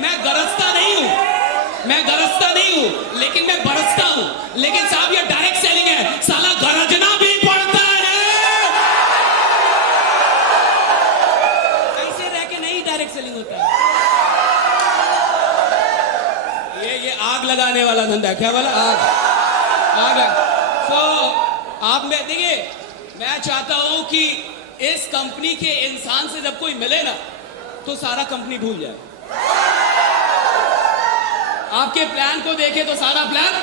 मैं गरजता नहीं हूं, लेकिन मैं बरसता हूं। लेकिन साहब, ये डायरेक्ट सेलिंग है, साला गरजना भी पड़ता है। ऐसे रह के नहीं डायरेक्ट सेलिंग होता है। ये आग लगाने वाला धंधा, क्या वाला? आग। तो आप में देखिए, मैं चाहता हूं कि इस कंपनी के इंसान से जब कोई मिले ना, तो सारा कंपनी भूल जाए। आपके प्लान को देखे तो सारा प्लान,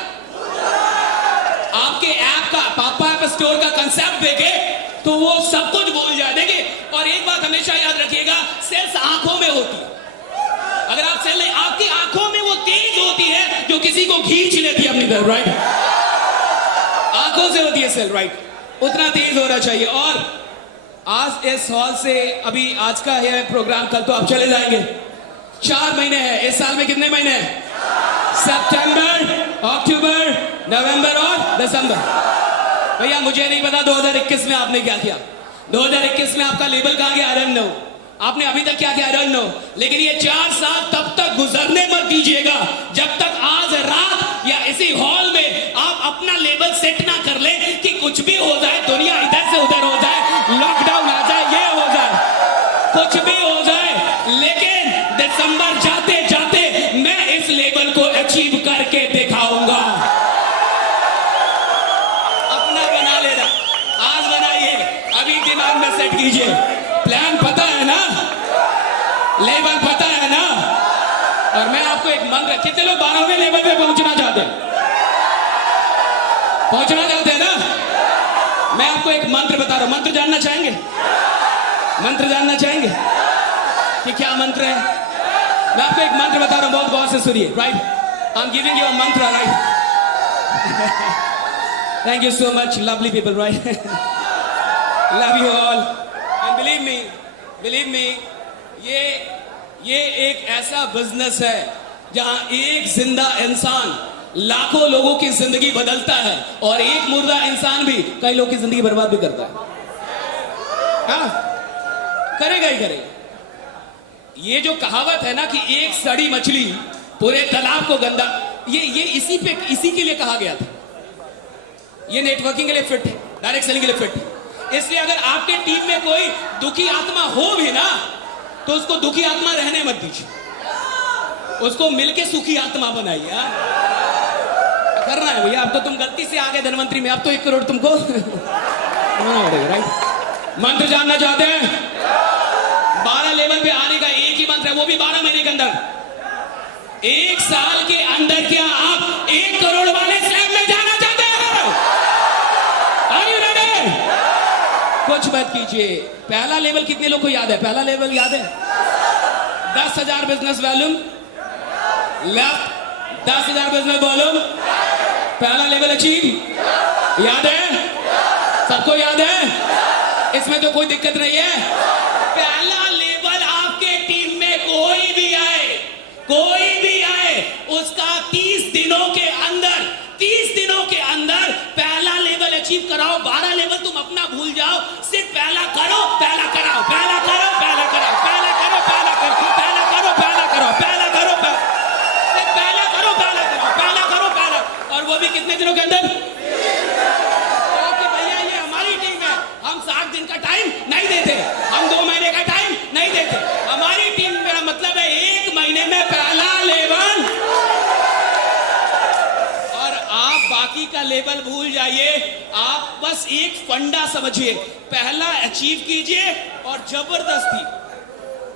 आपके ऐप का, पापा ऐप स्टोर का कंसेप्ट देखे तो वो सब कुछ भूल जाए। देखिए, और एक बात हमेशा याद रखिएगा, सेल्स आंखों में होती है। अगर आप सेल, आपकी आंखों में वो तेज होती है जो किसी को खींच लेती है अपनी तरफ, राइट? आंखों से होती है सेल, राइट? उतना तेज होना चाहिए। और आज इस हॉल से, अभी आज का है प्रोग्राम, कल तो आप चले जाएंगे। 4 महीने हैं इस साल में। कितने महीने हैं? सितंबर, अक्टूबर, नवंबर और दिसंबर। भैया मुझे नहीं पता 2021 में आपने क्या किया, 2021 में आपका लेवल कहां गया, आई डोंट नो। आपने अभी तक क्या किया, आई डोंट नो। लेकिन ये 4 साल तब तक गुजरने मत दीजिएगा जब तक आज रात या इसी हॉल में आप अपना लेवल सेट ना कर ले कि कुछ भी हो जाए, दुनिया इधर से उधर हो जाए, लॉकडाउन आ जाए, ये हो जाए, कुछ भी हो जाए, लेकिन दिसंबर जाते जाते मैं इस लेवल को अचीव करके दिखाऊंगा। अपना बना लेना, आज बनाइए, अभी दिमाग में सेट कीजिए। प्लान पता है ना, लेवल पता है ना। और मैं आपको एक मंत्र, कितने लोग 12वें लेवल पे पहुंचना चाहते हैं? पहुंचना चाहते हैं ना? मैं आपको एक मंत्र बता रहा हूं। मंत्र जानना चाहेंगे? मंत्र जानना चाहेंगे कि क्या मंत्र है? मैं आपको एक मंत्र बता रहा हूं, बहुत गौर से सुनिए, right? I am giving you a mantra, right? Thank you so much, lovely people, right? Love you all. And believe me, ये एक ऐसा बिजनेस है जहां एक जिंदा इंसान लाखों लोगों की जिंदगी बदलता है, और एक मुर्दा इंसान भी कई लोगों की जिंदगी बर्बाद भी करता है। हाँ, करेगा ही करेगा। ये जो कहावत है ना कि एक सड़ी मछली पूरे तालाब को गंदा, ये इसी के लिए कहा गया था। ये नेटवर्किंग के लिए फिट है, डायरेक्ट सेलिंग के लिए फिट है। इसलिए अगर आपके टीम में कोई दुखी आत्मा हो भी ना, तो उसको दुखी आत्मा रहने मत दीजिए, उसको मिलके सुखी आत्मा बनाइए। करना है भैया, अब तो तुम गलती से आ गए धनवंतरी में, अब तो 1 करोड़ तुमको राइट? मंत्र जानना चाहते हैं? 12 लेवल पे आने का एक ही मंत्र है, वो भी 12 महीने के अंदर। 1 साल के अंदर क्या आप 1 करोड़ वाले स्लैब में जाना चाहते हैं? Are you ready? कुछ मत कीजिए। पहला लेवल कितने लोग को याद है? पहला लेवल याद है? 10,000 business volume left, 10,000 business volume, पहला लेवल अचीव। याद है? सबको याद है? इसमें तो कोई दिक्कत नहीं है। पहला लेवल आपके टीम में कोई भी आए उसका 30 दिनों के अंदर पहला लेवल अचीव कराओ। 12 लेवल तुम अपना भूल जाओ, सिर्फ पहला करो, पहला कराओ, पहला करो, पहला कराओ, पहला करो, पहला करो, पहला करो, पहला करो, पहला करो, सिर्फ पहला करो, पहला करो, पहला करो, पहला। और वो भी कितने दिनों के अंदर? भैया ये हमारी टीम है, हम 60 दिन का टाइम नहीं देते, हम 2 महीने का टाइम नहीं देते। हमारी टीम, मेरा मतलब है 1 महीने में पहला लेवल। और आप बाकी का लेवल भूल जाइए, आप बस एक फंडा समझिए, पहला अचीव कीजिए और जबरदस्ती।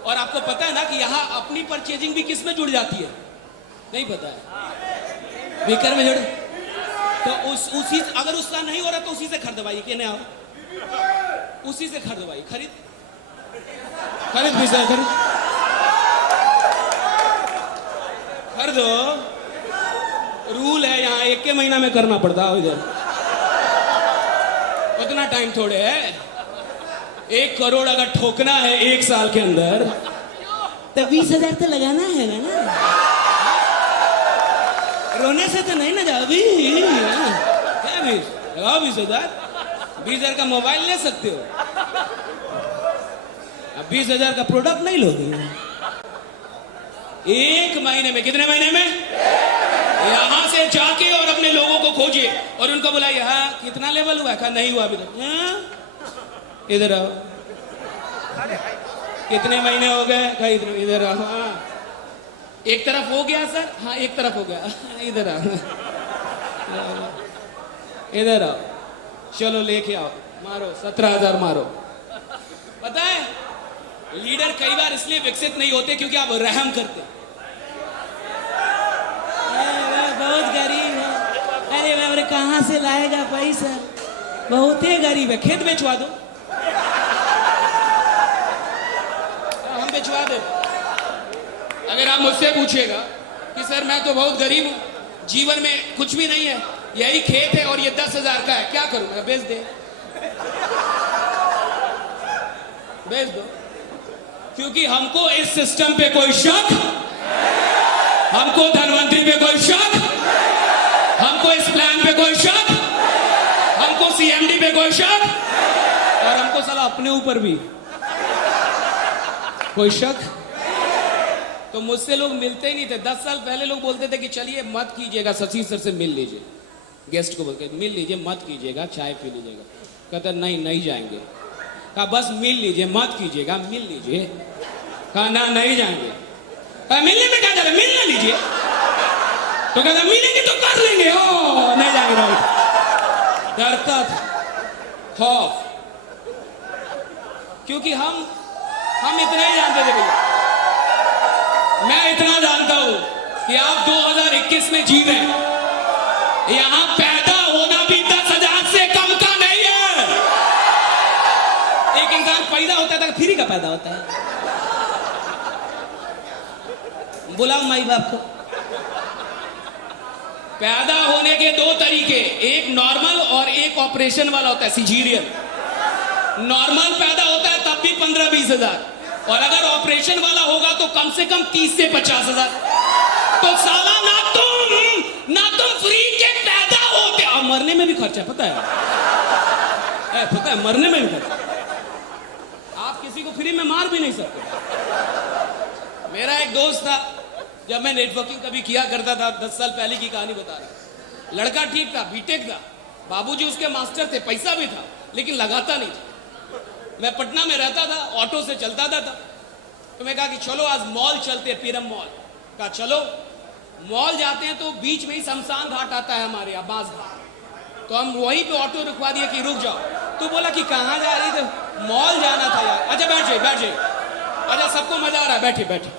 और आपको पता है ना कि यहां अपनी परचेजिंग भी किस में जुड़ जाती है? नहीं पता है? बीकर में जुड़, तो उसी, अगर उसका नहीं हो रहा तो उसी से खरीदवाइए। क्या नहीं आओ, उसी से खरीदवाइए। खरीद भी सर, खरीदो। रूल है यहाँ, 1 महीना में करना पड़ता है। इधर उतना टाइम थोड़े है। 1 करोड़ अगर ठोकना है 1 साल के अंदर तो 20,000 तो लगाना है ना। रोने से तो नहीं ना जाओ भी। क्या 20 लगाओ? 20,000, 20,000 का मोबाइल ले सकते हो। अब 20,000 का प्रोडक्ट नहीं लोगे। 1 महीने में, कितने महीने में? यहां से जाके और अपने लोगों को खोजिए और उनको बुलाइए। हाँ कितना लेवल हुआ? कहा नहीं हुआ अभी तक। इधर आओ। कितने महीने हो गए? कहा इधर आओ। हाँ एक तरफ हो गया सर। हाँ एक तरफ हो गया। इधर आओ, इधर आओ, चलो लेके आओ, मारो 17,000 मारो। पता है लीडर कई बार इसलिए विकसित नहीं होते क्योंकि आप रहम करते। बहुत गरीब है, अरे बाबरे कहां से लाएगा पैसा, बहुत ही गरीब है, खेत बेचवा दो। हम बेचवा दे। अगर आप मुझसे पूछेगा कि सर मैं तो बहुत गरीब हूं, जीवन में कुछ भी नहीं है, यही खेत है और ये 10,000 का है, क्या करूंगा? बेच दे, बेच दो। क्योंकि हमको इस सिस्टम पे कोई शक, हमको धनवंतरी पे कोई शक, हमको इस प्लान पे कोई शक, हमको सीएमडी पे कोई शक, और हमको साला अपने ऊपर भी कोई शक। तो मुझसे लोग मिलते ही नहीं थे। 10 साल पहले लोग बोलते थे कि चलिए मत कीजिएगा, शशि सर से मिल लीजिए, गेस्ट को बोलते मिल लीजिए, मत कीजिएगा, चाय पी लीजिएगा। कहता नहीं जाएंगे। कहा बस मिल लीजिए, मत कीजिएगा, मिल लीजिए। कहा ना नहीं जाएंगे। कहा मिलने में क्या जाए, मिल ना लीजिए। तो कहता मिलेंगे तो कर लेंगे। ओ नहीं जाएंगे। राइट, डरता था, खौफ, क्योंकि हम इतना ही जानते थे भैया। मैं इतना जानता हूं कि आप 2021 में जी रहे हैं, यहां पैदा होना भी 10,000 से कम का नहीं है। एक इंसान पैदा होता है तो फ्री का पैदा होता है। बुलाओ माई बाप को। पैदा होने के 2 तरीके, एक नॉर्मल और एक ऑपरेशन वाला होता है, सिजेरियन। नॉर्मल पैदा होता है तब भी 15-20 हजार, और अगर ऑपरेशन वाला होगा तो कम से कम 30 से 50 हजार। तो साला ना तुम फ्री के पैदा होते, और मरने में भी खर्चा, पता है पता है, मरने में भी खर्चा। आप किसी को फ्री में मार भी नहीं सकते। मेरा एक दोस्त था, जब मैं नेटवर्किंग कभी किया करता था, 10 साल पहले की कहानी बता रहा। लड़का ठीक था, बीटेक था, बाबूजी उसके मास्टर थे, पैसा भी था, लेकिन लगाता नहीं था। मैं पटना में रहता था, ऑटो से चलता था। तो मैं कहा कि चलो आज मॉल चलते हैं, पीरम मॉल। कहा चलो। मॉल जाते हैं तो बीच में ही शमशान घाट आता है हमारे यहाँ, बांस घाट। तो हम वहीं पे ऑटो रुकवा दिए कि रुक जाओ। तो बोला कि कहाँ जा रही थे? मॉल जाना था यार। अच्छा बैठ जाइए। अच्छा सबको मजा आ रहा है, बैठे।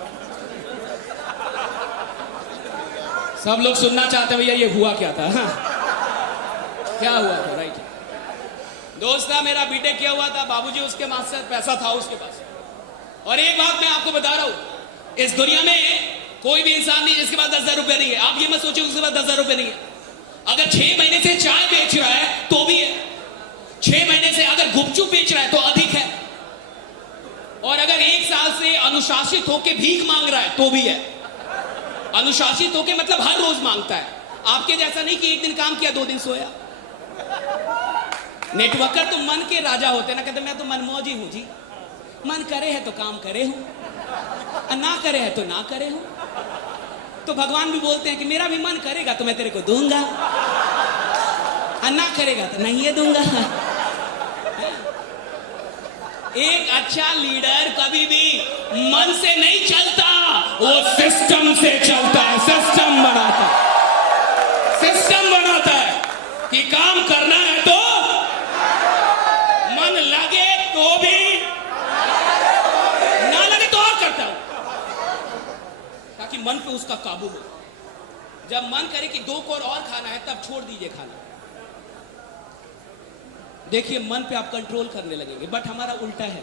सब लोग सुनना चाहते हैं भैया ये हुआ क्या था। हाँ? क्या हुआ था? राइट। दोस्त था मेरा, बीटेक किया हुआ था, बाबूजी उसके मास्टर, पैसा था उसके पास। और एक बात मैं आपको बता रहा हूं, इस दुनिया में कोई भी इंसान नहीं जिसके पास 10,000 रुपए नहीं है। आप ये मत सोचिए उसके पास 10,000 रुपए नहीं है। अगर 6 महीने से चाय बेच रहा है तो भी है, 6 महीने से अगर गुपचुप बेच रहा है तो अधिक है, और अगर 1 साल से अनुशासित होकर भीख मांग रहा है तो भी है। अनुशासित होकर मतलब हर रोज मांगता है, आपके जैसा नहीं कि एक दिन काम किया 2 दिन सोया। नेटवर्कर तो मन के राजा होते ना, कहते मैं तो मनमौजी हूं जी, मन करे है तो काम करे हूं, ना करे है तो ना करे हूं। तो भगवान भी बोलते हैं कि मेरा भी मन करेगा तो मैं तेरे को दूंगा, ना करेगा तो नहीं है दूंगा। एक अच्छा लीडर कभी भी मन से नहीं चलता, वो सिस्टम से चलता है। सिस्टम बनाता है, सिस्टम बनाता है कि काम करना है तो मन लगे तो भी, ना लगे तो और करता हूं, ताकि मन पे उसका काबू हो। जब मन करे कि 2 कोर और खाना है तब छोड़ दीजिए खाना। देखिए मन पे आप कंट्रोल करने लगेंगे, बट हमारा उल्टा है।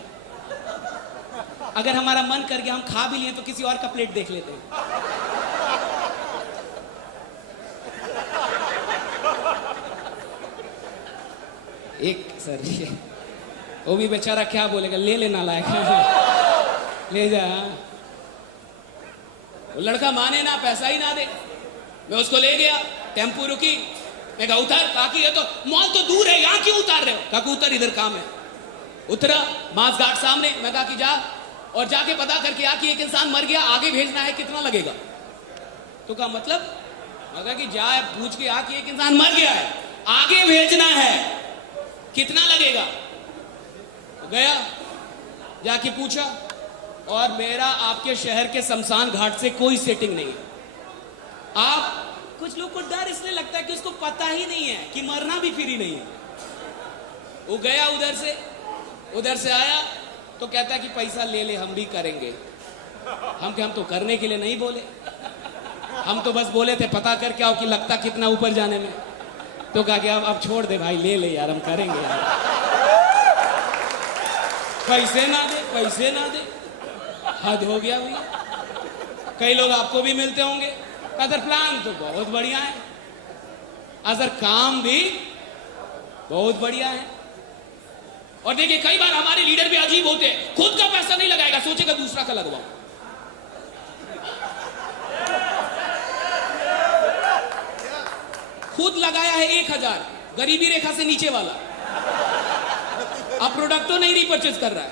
अगर हमारा मन कर गया हम खा भी लिए तो किसी और का प्लेट देख लेते हैं। एक सर वो भी बेचारा क्या बोलेगा, ले लेना लायक ले जा। वो लड़का माने ना, पैसा ही ना दे। मैं उसको ले गया, टेम्पू रुकी, मैं कहा उतर। कहा कि ये तो मॉल तो दूर है, यहाँ क्यों उतार रहे हो? कहा कि उतर, इधर काम है। उतरा, मास घाट सामने। मैं कहा कि जा, और जाके पता करके आ कि एक इंसान मर गया, आगे भेजना है, कितना लगेगा? तो कहा मतलब? मैं कहा कि जा पूछ के आ कि एक इंसान मर गया है, आगे भेजना है, कितना लगेगा? तो गया, जाके पूछा, और मेरा आपके शहर के शमशान घाट से कोई सेटिंग नहीं है। आप कुछ लोग को डर इसलिए लगता है कि उसको पता ही नहीं है कि मरना भी फ्री नहीं है। वो गया उधर से आया तो कहता है कि पैसा ले ले, हम भी करेंगे। हम तो करने के लिए नहीं बोले, हम तो बस बोले थे पता करके आओ कि लगता कितना ऊपर जाने में। तो कहा कि अब छोड़ दे भाई, ले ले यार, हम करेंगे यार। पैसे ना दे, हद हो गया भैया। कई लोग आपको भी मिलते होंगे, अदर प्लान तो बहुत बढ़िया है, अदर काम भी बहुत बढ़िया है। और देखिए कई बार हमारे लीडर भी अजीब होते हैं, खुद का पैसा नहीं लगाएगा, सोचेगा दूसरा का लगवाओ। खुद लगाया है 1,000, गरीबी रेखा से नीचे वाला, अब प्रोडक्ट तो नहीं रीपरचेज कर रहा है,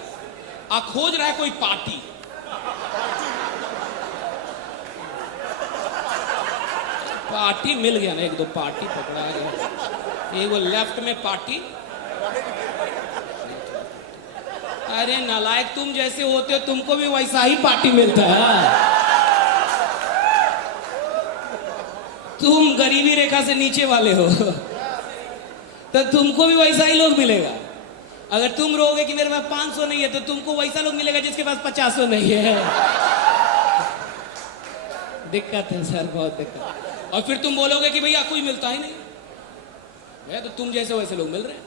अब खोज रहा है कोई पार्टी। पार्टी मिल गया ना, 1-2 पार्टी पकड़ा गया, एक वो लेफ्ट में पार्टी। अरे नालायक, तुम जैसे होते हो तुमको भी वैसा ही पार्टी मिलता है। तुम गरीबी रेखा से नीचे वाले हो तो तुमको भी वैसा ही लोग मिलेगा। अगर तुम रोगे कि मेरे पास 500 नहीं है तो तुमको वैसा लोग मिलेगा जिसके पास 50 नहीं है। दिक्कत है सर, बहुत दिक्कत। और फिर तुम बोलोगे कि भैया कोई मिलता ही नहीं है, तो तुम जैसे वैसे लोग मिल रहे हैं।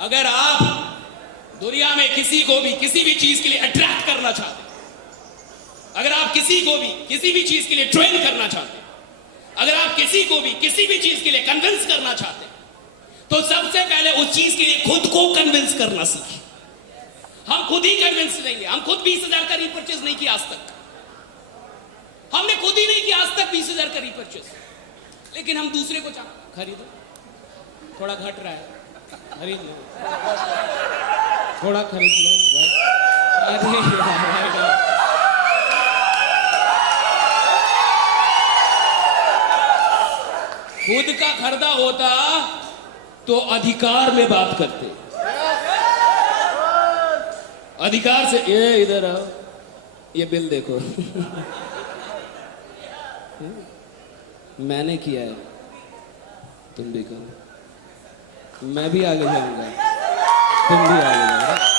अगर आप दुनिया में किसी को भी किसी भी चीज के लिए अट्रैक्ट करना चाहते, अगर आप किसी को भी किसी भी चीज के लिए ट्रेन करना चाहते, अगर आप किसी को भी किसी भी चीज के लिए कन्विंस करना चाहते, तो सबसे पहले उस चीज के लिए खुद को कन्विंस करना सीखिए। हम खुद ही कन्विंस नहीं है, हम खुद 20,000 का रीपरचेज नहीं किया आज तक, हमने खुद ही नहीं किया आज तक 20,000 का रीपरचेज, लेकिन हम दूसरे को खरीदो, थोड़ा घट रहा है, खरीद लो, थोड़ा खरीद लो भाई। अरे खुद का खरीदा होता तो अधिकार में बात करते, अधिकार से। ये इधर आओ, ये बिल देखो मैंने किया है, तुम भी करो, मैं भी आगे जाऊंगा, तुम भी आगे जाओ।